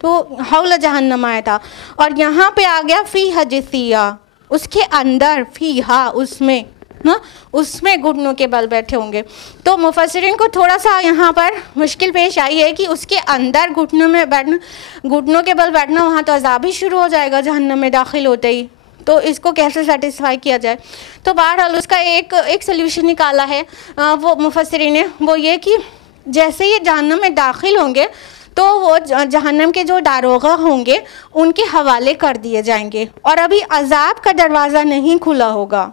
तो हौला जहन्नम आया था, और यहाँ पे आ गया फ़ी हजिसिया, उसके अंदर फ़ीहा, उसमें ना, उसमें घुटनों के बल बैठे होंगे। तो मुफस्सिरीन को थोड़ा सा यहाँ पर मुश्किल पेश आई है कि उसके अंदर घुटनों में बैठना, घुटनों के बल बैठना, वहाँ तो अज़ाब ही शुरू हो जाएगा जहन्नम में दाखिल होते ही, तो इसको कैसे सेटिस्फाई किया जाए। तो बहरहाल उसका एक सल्यूशन निकाला है वो मुफस्सिरीन ने, वो ये कि जैसे ये जहन्नम में दाखिल होंगे तो वो जहन्नम के जो दारोगा होंगे उनके हवाले कर दिए जाएंगे, और अभी अज़ाब का दरवाज़ा नहीं खुला होगा।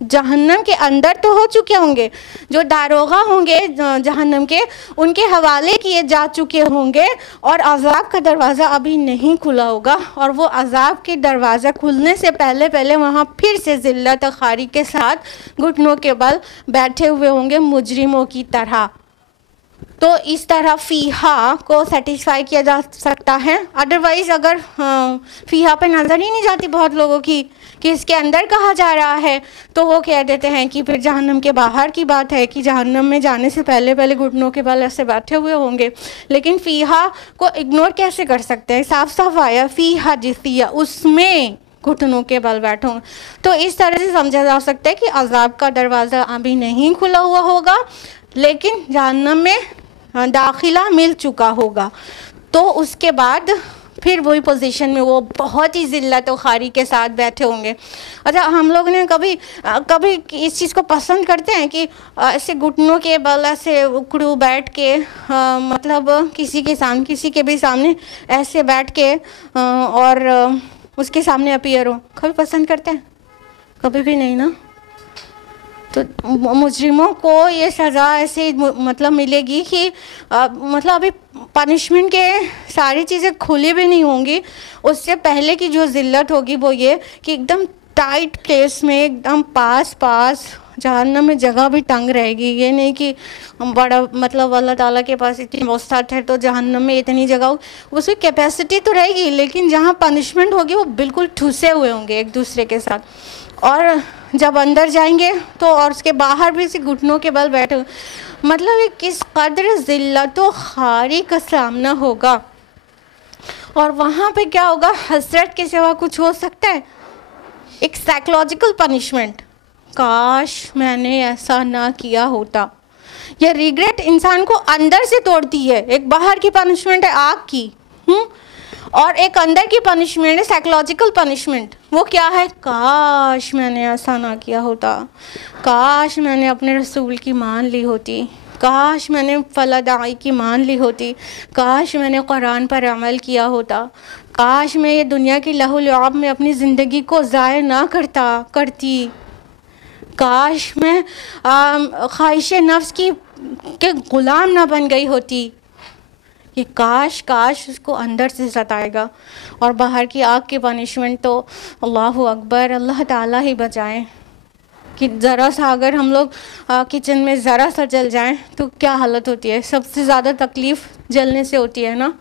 जहन्नम के अंदर तो हो चुके होंगे, जो दारोगा होंगे जहन्नम के उनके हवाले किए जा चुके होंगे, और अज़ाब का दरवाज़ा अभी नहीं खुला होगा। और वो अज़ाब के दरवाज़ा खुलने से पहले पहले वहाँ फिर से ज़िल्लत खारी के साथ घुटनों के बल बैठे हुए होंगे मुजरिमों की तरह। तो इस तरह फ़ीहा को सेटिस्फाई किया जा सकता है। अदरवाइज़ अगर फ़ीहा पे नज़र ही नहीं जाती बहुत लोगों की कि इसके अंदर कहा जा रहा है, तो वो कह देते हैं कि फिर जहन्नम के बाहर की बात है कि जहन्नम में जाने से पहले पहले घुटनों के बल ऐसे बैठे हुए होंगे। लेकिन फ़ीहा को इग्नोर कैसे कर सकते हैं, साफ साफ आया फ़ीहा जिसिया, उसमें घुटनों के बल बैठो। तो इस तरह से समझा जा सकता है कि अज़ाब का दरवाज़ा अभी नहीं खुला हुआ होगा, लेकिन जहन्नम में दाखिला मिल चुका होगा। तो उसके बाद फिर वही पोजीशन में वो बहुत ही ज़िल्लत और खारी के साथ बैठे होंगे। अच्छा, हम लोग ने कभी इस चीज़ को पसंद करते हैं कि ऐसे घुटनों के बल ऐसे उकड़ू बैठ के मतलब किसी के भी सामने ऐसे बैठ के और उसके सामने अपीयर हो, कभी पसंद करते हैं? कभी भी नहीं ना। तो मुजरिमों को ये सज़ा ऐसे मतलब मिलेगी कि मतलब अभी पनिशमेंट के सारी चीज़ें खुली भी नहीं होंगी, उससे पहले की जो ज़िल्लत होगी वो ये कि एकदम टाइट प्लेस में, एकदम पास जहन्नम में जगह भी तंग रहेगी। ये नहीं कि बड़ा मतलब अल्लाह ताला के पास इतनी वसाअत है तो जहन्नम में इतनी जगह हो, उसकी कैपेसिटी तो रहेगी, लेकिन जहाँ पनिशमेंट होगी वो बिल्कुल ठुसे हुए होंगे एक दूसरे के साथ। और जब अंदर जाएंगे तो और उसके बाहर भी इसी घुटनों के बल बैठे, मतलब ये किस कदर ज़िल्लत व खारी का सामना होगा। और वहाँ पे क्या होगा, हसरत के सिवा कुछ हो सकता है? एक साइकोलॉजिकल पनिशमेंट, काश मैंने ऐसा ना किया होता। यह रिग्रेट इंसान को अंदर से तोड़ती है। एक बाहर की पनिशमेंट है आग की, और एक अंदर की पनिशमेंट है साइकोलॉजिकल पनिशमेंट। वो क्या है, काश मैंने ऐसा ना किया होता, काश मैंने अपने रसूल की मान ली होती, काश मैंने फला दाई की मान ली होती, काश मैंने कुरान पर अमल किया होता, काश मैं ये दुनिया की लहू-लुआब में अपनी ज़िंदगी को ज़ाय ना करती, काश मैं ख्वाहिश नफ्स के ग़ुलाम ना बन गई होती। ये काश काश उसको अंदर से सताएगा। और बाहर की आग की पनिशमेंट तो अल्लाहु अकबर, अल्लाह ताला ही बचाए। कि ज़रा सा अगर हम लोग किचन में ज़रा सा जल जाएं तो क्या हालत होती है। सबसे ज़्यादा तकलीफ़ जलने से होती है ना,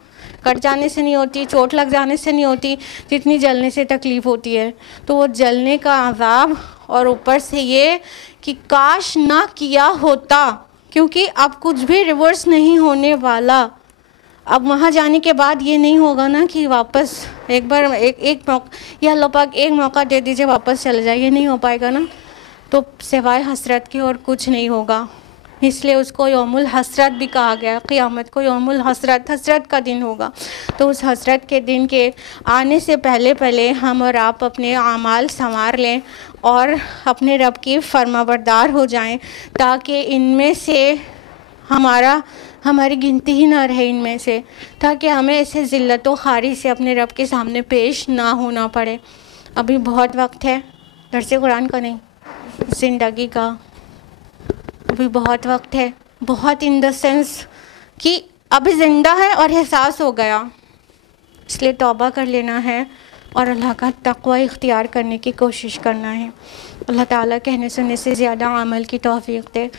कट जाने से नहीं होती, चोट लग जाने से नहीं होती, जितनी जलने से तकलीफ़ होती है। तो वो जलने का अज़ाब, और ऊपर से ये कि काश ना किया होता, क्योंकि अब कुछ भी रिवर्स नहीं होने वाला। अब वहाँ जाने के बाद ये नहीं होगा ना कि वापस एक बार एक मौका, या अल्लाह पाक एक मौका दे दीजिए वापस चले जाए, ये नहीं हो पाएगा ना। तो सिवाय हसरत की और कुछ नहीं होगा। इसलिए उसको यौमुल हसरत भी कहा गया। क़यामत को यौमुल हसरत, हसरत का दिन होगा। तो उस हसरत के दिन के आने से पहले हम और आप अपने आमाल संवार लें और अपने रब की फरमाबरदार हो जाएं, ताकि इनमें से हमारी गिनती ही ना रहे इनमें से, ताकि हमें ऐसे ज़िल्लत व खारी से अपने रब के सामने पेश ना होना पड़े। अभी बहुत वक्त है दर्स कुरान का नहीं, ज़िंदगी का अभी बहुत वक्त है। बहुत इन द सेंस कि अभी ज़िंदा है और एहसास हो गया, इसलिए तौबा कर लेना है और अल्लाह का तक़वा इख्तियार करने की कोशिश करना है। अल्लाह ताला कहने सुनने से ज़्यादा अमल की तौफ़ीक़ दे।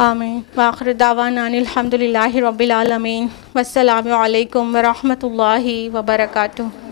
आमीन। व आखिर दावाना अनिल हम्दुलिल्लाहि रब्बिल आलमीन। वस्सलामु अलैकुम व रहमतुल्लाहि व बरकातुहू।